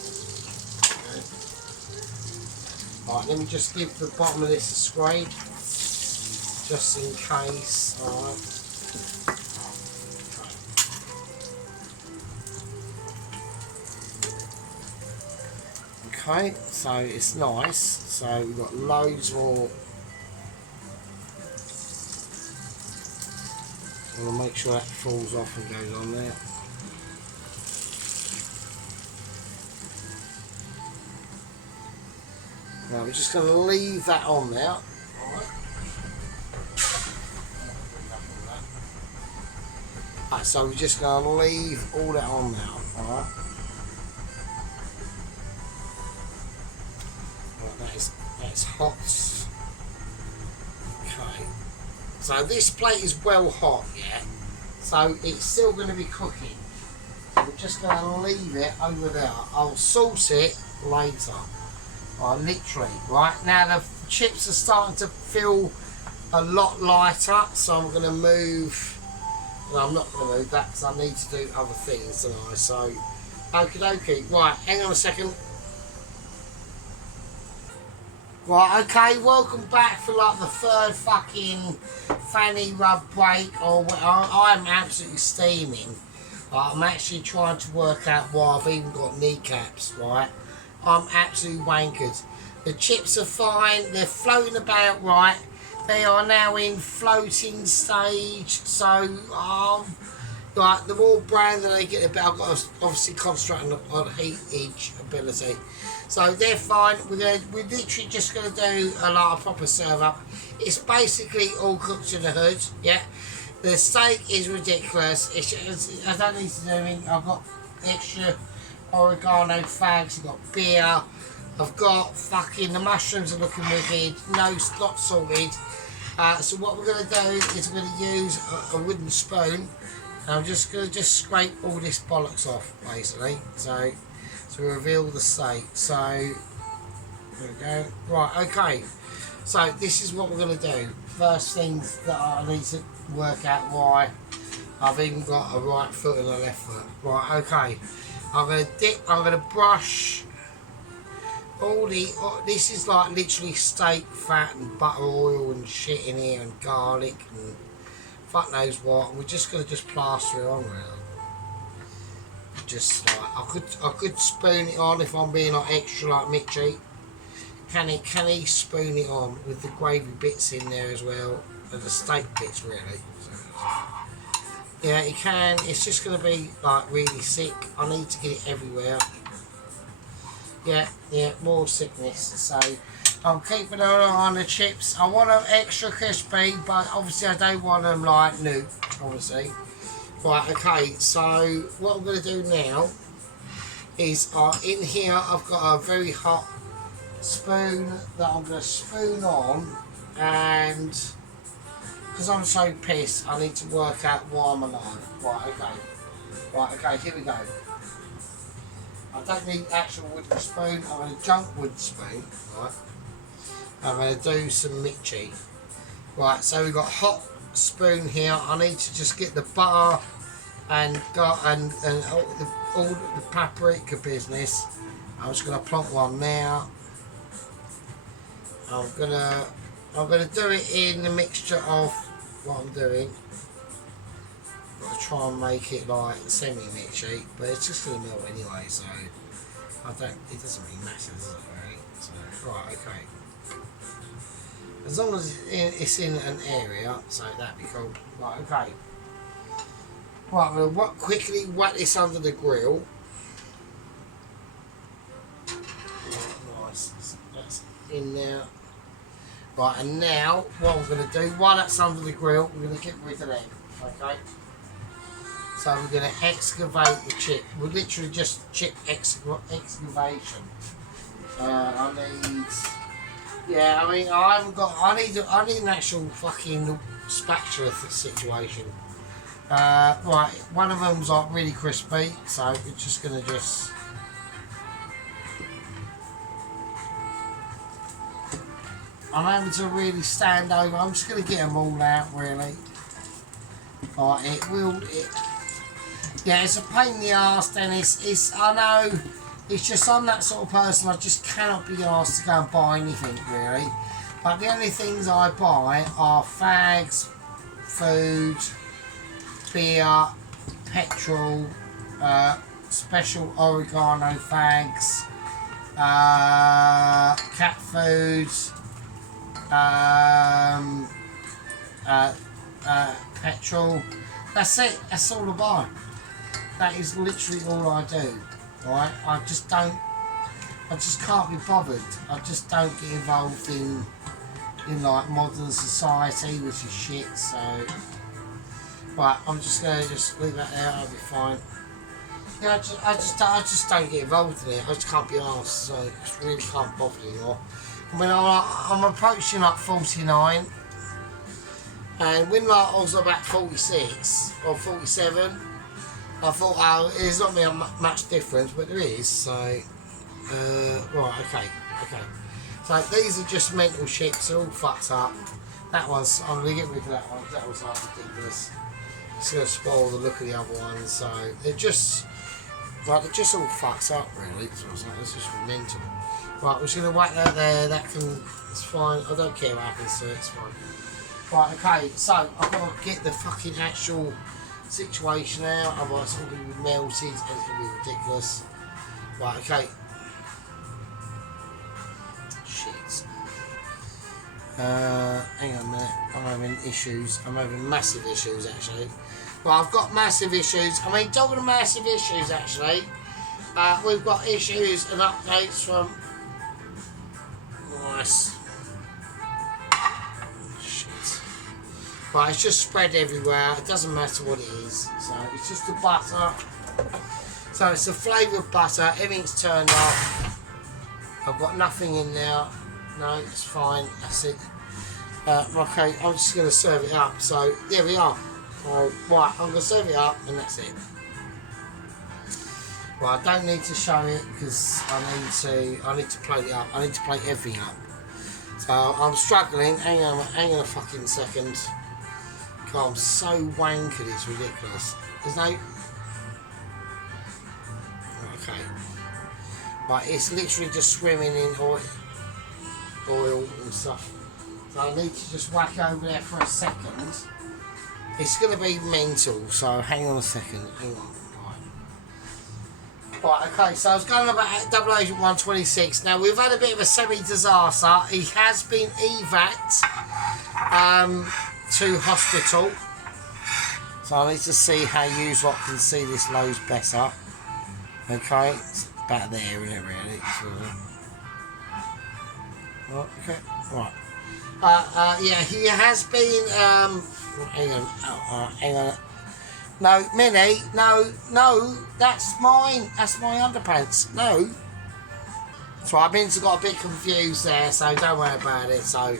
Okay. Right, let me just give the bottom of this a scrape, just in case. Alright. Okay, so it's nice. So we've got loads more. I'm going to make sure that falls off and goes on there. Now we're just going to leave that on there. Alright. Right, so we're just going to leave all that on now. Alright. That's hot. Okay. So this plate is well hot, yeah. So it's still going to be cooking. So we're just going to leave it over there. I'll sauce it later. Literally, right now the chips are starting to feel a lot lighter, so I'm going to move. Well, I'm not going to move that because I need to do other things tonight. So, okie dokie. Right, hang on a second. Right, okay, welcome back for like the third fucking fanny rub break. I'm absolutely steaming. I'm actually trying to work out why I've even got kneecaps, right? I'm absolutely wankered. The chips are fine, they're floating about right. They are now in floating stage, so like the more brown that they get, the better. I've got to obviously concentrate on heat edge ability. So they're fine. We're literally just gonna do a lot of proper serve up. It's basically all cooked to the hood, yeah. The steak is ridiculous. I don't need to do anything. I've got extra oregano fags, I've got beer, I've got fucking, the mushrooms are looking wicked, no, not salted. So what we're going to do is we're going to use a wooden spoon, and I'm just going to scrape all this bollocks off, basically, so to reveal the steak. So, there we go. Right, okay, so this is what we're going to do. First things that I need to work out why I've even got a right foot and a left foot. Right, okay. I'm going to brush all this is like literally steak fat and butter oil and shit in here and garlic and fuck knows what. And we're just going to plaster it on really. Just like, I could spoon it on if I'm being like extra like Mitchy. Can he spoon it on with the gravy bits in there as well, and the steak bits really. So, yeah, he can. It's just going to be like really sick. I need to get it everywhere. Yeah, more sickness. So I'm keeping an eye on the chips. I want them extra crispy, but obviously I don't want them like new, obviously. Right, okay, so what I'm going to do now is in here I've got a very hot spoon that I'm going to spoon on, and because I'm so pissed I need to work out why I'm alive. Right, okay, here we go. I don't need actual wooden spoon, I'm going to junk wooden spoon, right. I'm going to do some Mitchy. Right, so we've got hot spoon here. I need to just get the butter and all the paprika business. I'm just going to plonk one now. I'm gonna do it in the mixture of what I'm doing. Got to try and make it like semi-Mitchy, but it's just gonna melt anyway, so it doesn't really matter, does it, really? So, right, okay. As long as it's in an area, so that'd be cool. Right, okay. Right, I'm gonna quickly whack this under the grill. Nice, that's in there. Right, and now what I'm going to do, while that's under the grill, we're going to get rid of them, okay? So we're going to excavate the chip. We're literally just chip excavation. I need an actual fucking spatula situation. Right, one of them's like really crispy, so we're just going to I'm able to really stand over. I'm just going to get them all out, really. Right, yeah, it's a pain in the arse, Dennis. I know, it's just I'm that sort of person, I just cannot be asked to go and buy anything, really. But the only things I buy are fags, food, beer, petrol, special oregano fags, cat food, petrol. That's it. That's all I buy. That is literally all I do. Right? I just don't. I just can't be bothered. I just don't get involved in like modern society, which is shit. So, right, I'm just gonna leave that there. I'll be fine. Yeah, I just don't get involved in it. I just can't be arsed. So, I just really can't bother anymore. I mean, I'm approaching like 49, and when like I was about 46 or 47, I thought, oh, there's not really much difference, but there is. So, right, okay. So these are just mental shits. They're all fucked up. That one's, I'm gonna get rid of that one. That was like ridiculous. It's gonna spoil the look of the other ones. So they're just all fucked up, really. So I was like, it's just mental. Right, we're just gonna whack that there. That can, it's fine. I don't care what happens to it. It's fine. Right, okay. So I've got to get the fucking actual situation out. Otherwise, it's all gonna be melted and it's gonna be ridiculous. Right, okay. Shit. Hang on a minute. I'm having issues. I'm having massive issues, actually. Well, I've got massive issues. I mean, talking of massive issues, actually, we've got issues and updates from. Nice. Shit. Right, it's just spread everywhere. It doesn't matter what it is. So it's just the butter. So it's the flavoured butter. Everything's turned off. I've got nothing in there. No, it's fine. That's it. Okay, I'm just going to serve it up. So there we are. Right, I'm going to serve it up, and that's it. Well, I don't need to show it because I need to plate it up. I need to plate everything up. So I'm struggling. Hang on a fucking second. God, I'm so wankered, it's ridiculous. There's no. Okay. Right, it's literally just swimming in oil and stuff. So I need to just whack over there for a second. It's going to be mental, so hang on a second. Hang on. Right, okay, so I was going about Double Agent 126. Now, we've had a bit of a semi-disaster. He has been evac to hospital. So I need to see how you lot can see this loads better. Okay, it's about there, isn't it, really? Right, okay, right. Yeah, he has been, hang on, hang on. No, Minnie, no, that's mine. That's my underpants. No. So I mean, got a bit confused there, so don't worry about it. So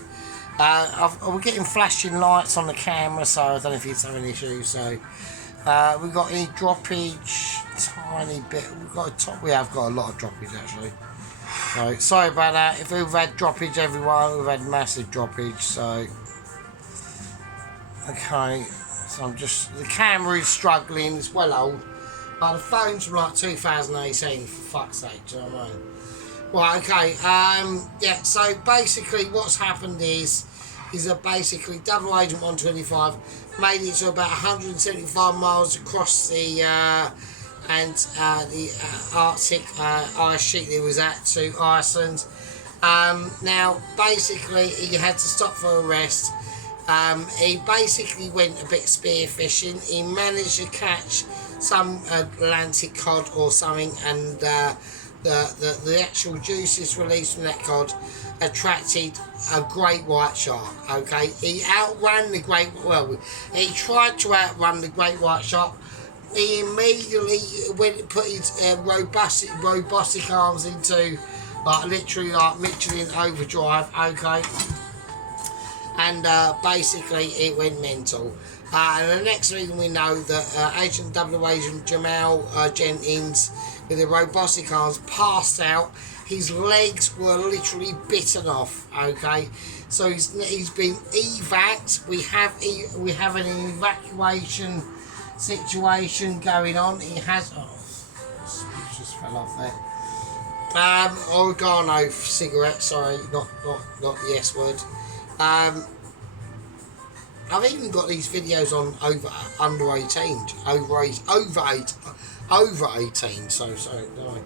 we're getting flashing lights on the camera, so I don't know if it's having issues. So we've got any droppage, tiny bit. We have got a lot of droppage actually. So sorry about that. If we've had droppage, everyone, we've had massive droppage. So okay. So the camera is struggling, it's well old, but the phone's from like 2018, for fuck's sake, do you know what I mean? Right, okay, yeah, so basically what's happened is that basically Double Agent 125 made it to about 175 miles across the Arctic ice sheet that he was at to Iceland. Now, basically, he had to stop for a rest. He basically went a bit spearfishing. He managed to catch some Atlantic cod or something, and the actual juices released from that cod attracted a great white shark. Okay, he outran the he tried to outrun the great white shark. He immediately put his robotic arms into literally Michelin overdrive. Okay. And basically it went mental. And the next thing we know that Double Agent Jamal Jenkins with the robotic arms passed out. His legs were literally bitten off. Okay, so he's been evac. We have an evacuation situation going on. He has just fell off there. Oregano cigarette. Sorry, not the S word. I've even got these videos on over 18, over 18. So sorry, no.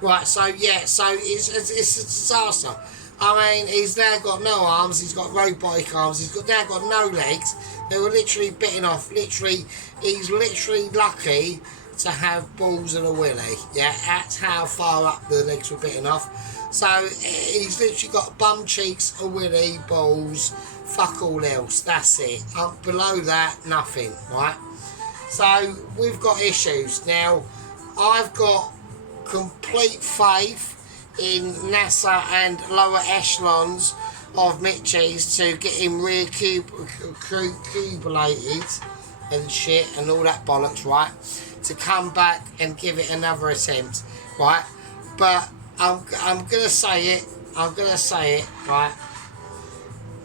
Right. So yeah. So it's a disaster. I mean, he's now got no arms. He's got robotic arms. He's now got no legs. They were literally bitten off. Literally, he's literally lucky to have balls and a willy. Yeah, that's how far up the legs were bitten off. So he's literally got bum cheeks, a willy, balls, fuck all else. That's it. Up below that, nothing. Right. So we've got issues now. I've got complete faith in NASA and lower echelons of Mitchies to get him recuperated and shit and all that bollocks, right? To come back and give it another attempt, right? But I'm gonna say it, right?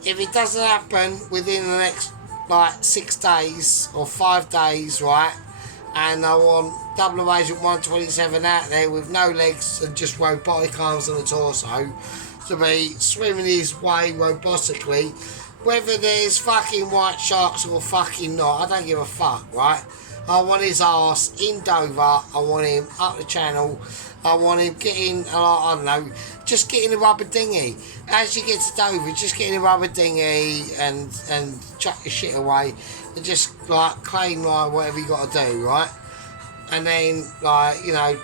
If it doesn't happen within the next like 6 days or 5 days, right? And I want Double Agent 127 out there with no legs and just robotic arms and a torso to be swimming his way robotically, whether there's fucking white sharks or fucking not, I don't give a fuck, right? I want his arse in Dover, I want him up the channel, I want him getting, I don't know, just getting a rubber dinghy. As you get to Dover, just getting a rubber dinghy and chuck your shit away and just like claim like whatever you got to do, right? And then like, you know,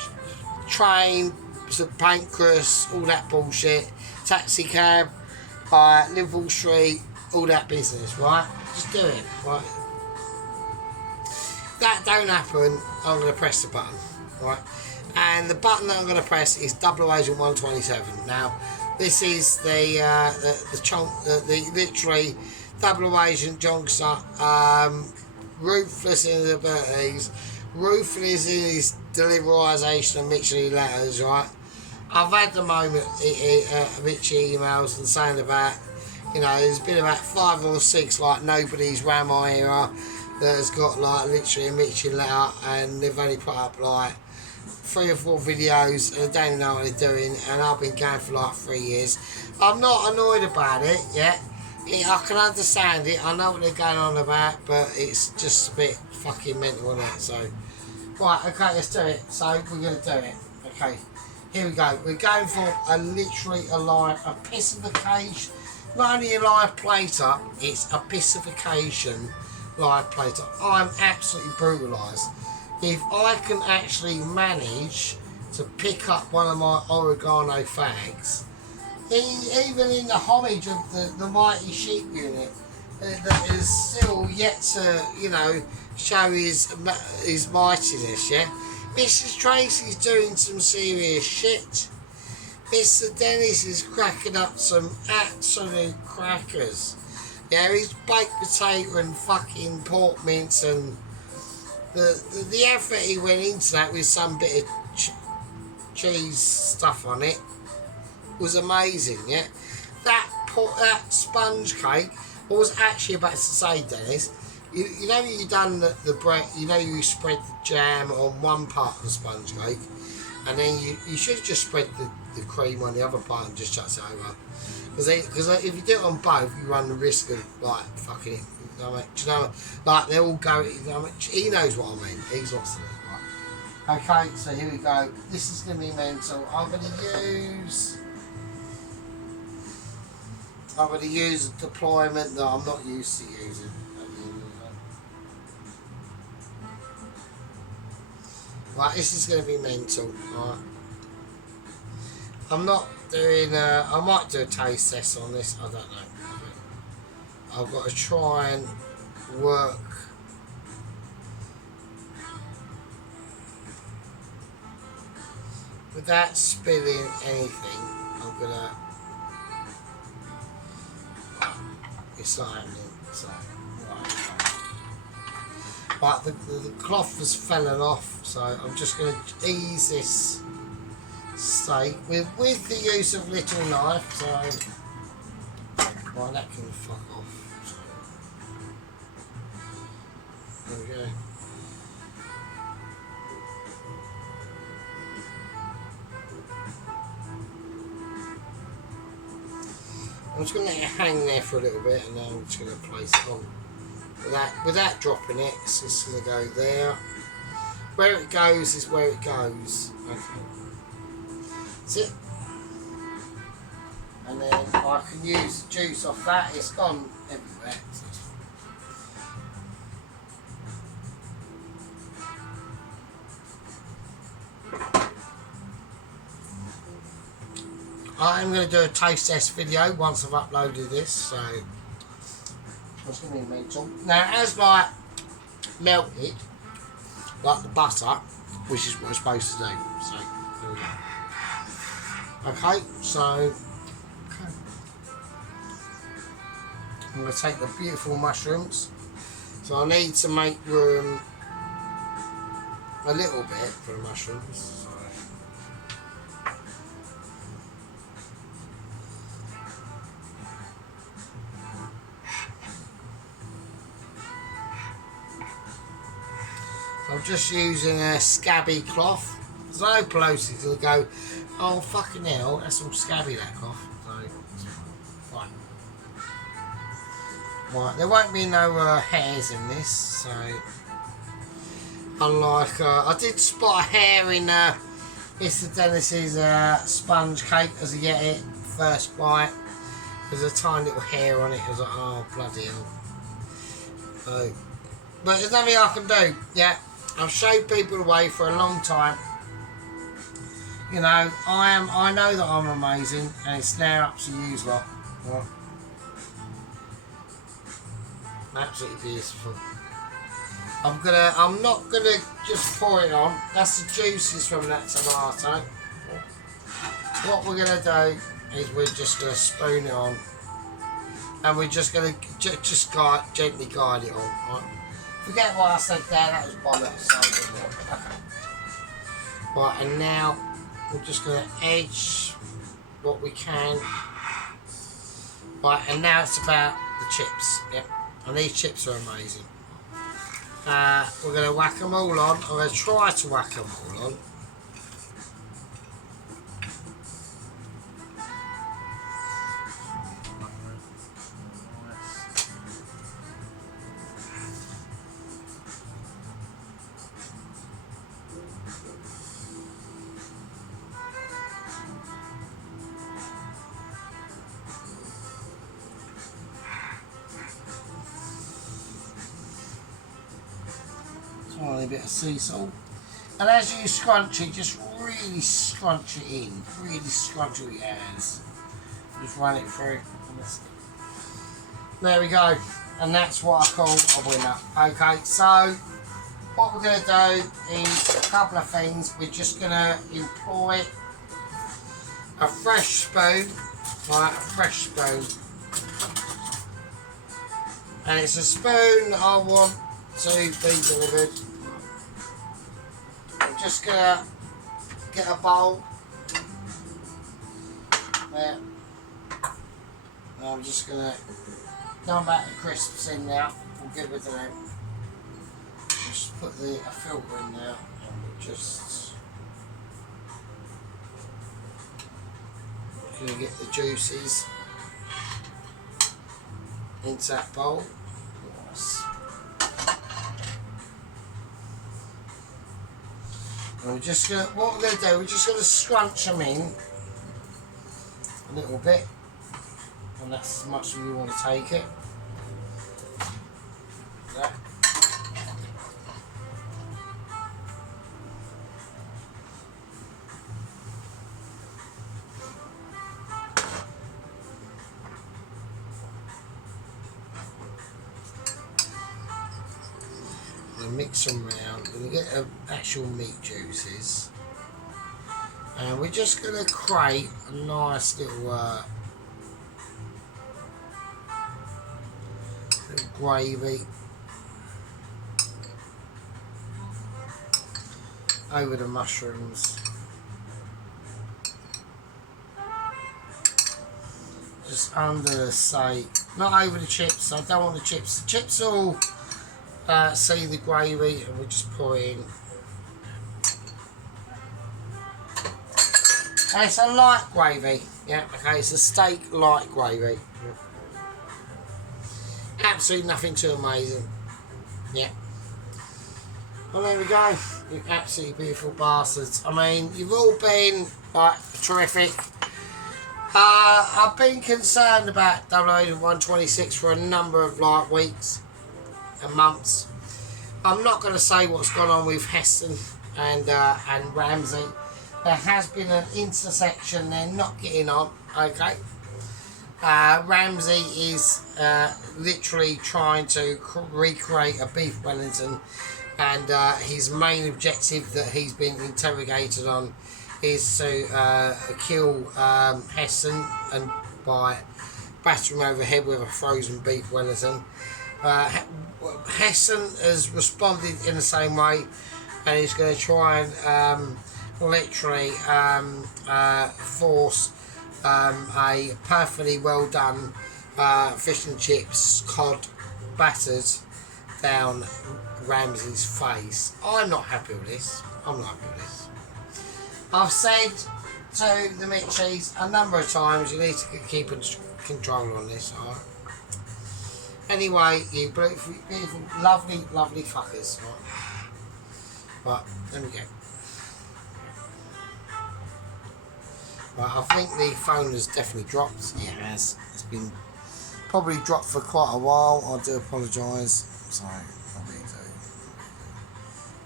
train, St Pancras, all that bullshit, taxi cab, Liverpool Street, all that business, right? Just do it, right? That don't happen, I'm going to press the button, right? And the button that I'm going to press is Double Agent 127. Now, this is the literally Double Agent Jonkster, ruthless in his abilities, ruthless in his deliverisation of Mitchell letters, right? I've had the moment, Mitchie emails and saying about, you know, there's been about 5 or 6 like nobody's around my era that has got like literally a Mitchie letter, and they've only put up like 3 or 4 videos and they don't even know what they're doing, and I've been going for like 3 years. I'm not annoyed about it yet. I can understand it, I know what they're going on about, but it's just a bit fucking mental on that. So right, okay, let's do it. So we're going to do it. Okay, here we go. We're going for a literally a pissification. Not only a live plater, it's a pissification live plater. I'm absolutely brutalised. If I can actually manage to pick up one of my oregano fags, even in the homage of the mighty sheep unit that is still yet to, you know, show his mightiness, yeah? Mrs. Tracy's doing some serious shit. Mr. Dennis is cracking up some absolute crackers. Yeah, he's baked potato and fucking pork mince, and the effort he went into that with some bit of cheese stuff on it was amazing, yeah? That sponge cake, I was actually about to say, Dennis, you know you done the bread, you know you spread the jam on one part of the sponge cake, and then you should have just spread the cream on the other part and just chuck it over. Because if you do it on both, you run the risk of like fucking it. You know, do you know, like they all go. You know, he knows what I mean. He's lost it. Right. Okay, so here we go. This is gonna be mental. I'm gonna use a deployment that I'm not used to using. Right, this is going to be mental. Right. I'm not doing. I might do a taste test on this. I don't know. I've got to try and work without spilling anything. I'm gonna. It's not happening. So right, the cloth has fallen off, so I'm just going to ease this steak with the use of little knife. So right, that can fuck off. So, there we go. I'm just going to let it hang there for a little bit, and then I'm just going to place it on. Without dropping it, it's just going to go there. Where it goes is where it goes. Okay. That's it. And then I can use the juice off that. It's gone everywhere. I'm going to do a taste test video once I've uploaded this, so it's going to be mental. Now, as like melted, like the butter, which is what we're supposed to do. So, there we go. Okay, so I'm going to take the beautiful mushrooms. So I need to make room a little bit for the mushrooms. I'm just using a scabby cloth. There's no Pelosi's going to go, oh fucking hell, that's all scabby, that cloth. So, right. Right, there won't be no hairs in this, so unlike, I did spot a hair in Mr. Dennis's sponge cake as I get it, first bite. There's a tiny little hair on it. I was like, oh bloody hell. So, but there's nothing I can do, yeah. I've showed people the way for a long time. You know, I know that I'm amazing, and it's now up to you lot. Right. Absolutely beautiful. I'm not gonna just pour it on. That's the juices from that tomato. What we're gonna do is we're just gonna spoon it on, and we're just gonna gently guide it on. Right? Forget what I said there, that was bollocks. Okay. Right, and now we're just going to edge what we can. Right, and now it's about the chips. Yep, and these chips are amazing. We're going to whack them all on. I'm going to try to whack them all on. A bit of sea salt, and as you scrunch it, just really scrunch it in, really scrunch it with your hands, just run it through. There we go, and that's what I call a winner. Okay, so what we're going to do is a couple of things. We're just going to employ a fresh spoon, right, a fresh spoon, and it's a spoon I want to be delivered. Just gonna get a bowl there. And I'm just gonna dump out the crisps in now. We'll get rid of them. Just put a filter in there, and we're just gonna get the juices into that bowl. Nice. And we're just gonna, what we're gonna do, we're just gonna scrunch them in a little bit, and that's as much as we want to take it. Like that. Mix them round, and we get actual meat juices, and we're just going to create a nice little gravy over the mushrooms. Just under the steak, not over the chips. I don't want the chips. The chips all see the gravy, and we just pour it in. And it's a light gravy, yeah, okay, it's a steak light gravy. Yeah. Absolutely nothing too amazing, yeah. Well, there we go, you absolutely beautiful bastards. I mean, you've all been, like, terrific. I've been concerned about 126 for a number of, like, weeks and months. I'm not going to say what's gone on with Heston and Ramsey. There has been an intersection they're not getting on, okay? Ramsey is literally trying to recreate a beef Wellington, and his main objective that he's been interrogated on is to kill Hesson, and by batter him over the head with a frozen beef Wellington. Hesson has responded in the same way, and he's going to try and literally force a perfectly well done fish and chips cod battered down Ramsey's face. I'm not happy with this. I'm not happy with this. I've said to the Mitchies a number of times, you need to keep control on this, alright? Anyway, you beautiful, beautiful, lovely, lovely fuckers, right? Right, there we go. Right, I think the phone has definitely dropped. Yeah, it has. It's been probably dropped for quite a while. I do apologise. Sorry, I really do.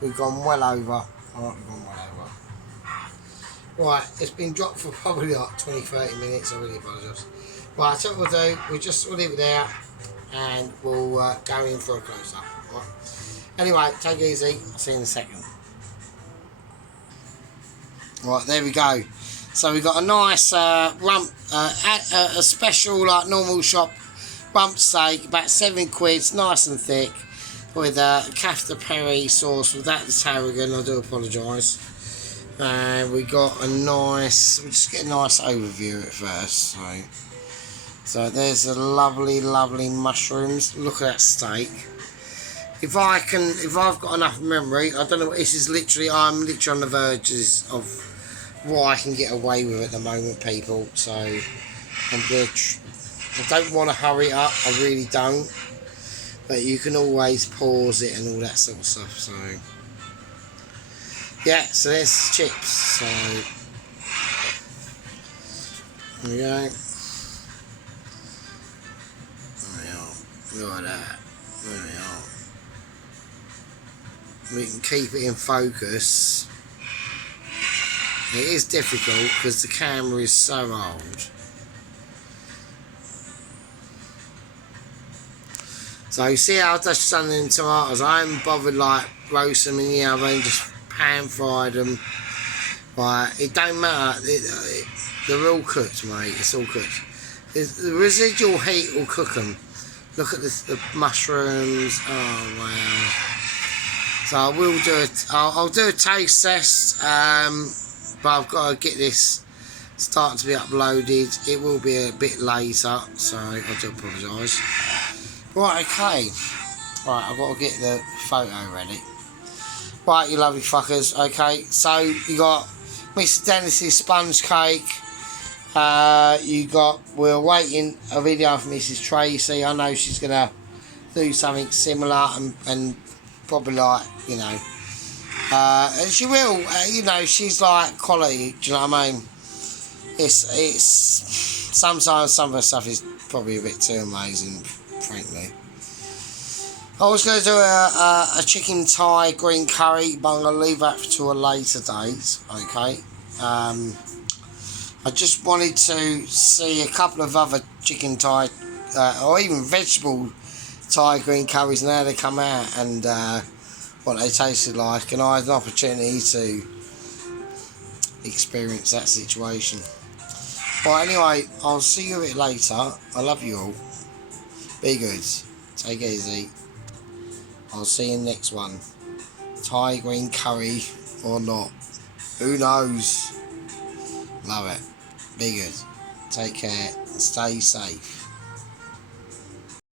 We've gone well over. Alright, we've gone well over. Right, it's been dropped for probably like 20-30 minutes. I really apologise. Right, so what we'll do, we'll leave it there, and we'll go in for a close-up. Right. Anyway, take it easy. I'll see you in a second. Right, there we go. So we've got a nice rump, a special like normal shop rump steak, about £7, it's nice and thick, with Kafta Perry sauce with that tarragon. I do apologise. We got a nice, we'll just get a nice overview at first. So there's a lovely, lovely mushrooms. Look at that steak. If I've got enough memory, I don't know. This is literally, I'm literally on the verges of what I can get away with at the moment, people. So I'm gonna. I don't want to hurry it up. I really don't. But you can always pause it and all that sort of stuff. So yeah. So there's chips. So there we go. Look at that. There we are. We can keep it in focus. It is difficult because the camera is so old. So you see how I've just done them tomatoes. I haven't bothered like roast them in the oven, just pan fried them. Right, it don't matter. They're all cooked, mate. It's all cooked. The residual heat will cook them. Look at the mushrooms. Oh wow! So I will do it. I'll do a taste test, but I've got to get this starting to be uploaded. It will be a bit later, so I do apologise. Right, okay. Right, I've got to get the photo ready. Right, you lovely fuckers. Okay, so you got Mr. Dennis's sponge cake. We're awaiting a video from Mrs. Tracy. I know she's gonna do something similar and probably like, you know, and she will, you know, she's like quality, do you know what I mean? It's sometimes some of her stuff is probably a bit too amazing, frankly. I was going to do a chicken Thai green curry, but I'm going to leave that to a later date, okay? I just wanted to see a couple of other chicken Thai, or even vegetable Thai green curries and how they come out and what they tasted like, and I had an opportunity to experience that situation. Right, anyway, I'll see you a bit later. I love you all. Be good. Take it easy. I'll see you in the next one. Thai green curry or not. Who knows? Love it. Be good. Take care. Stay safe.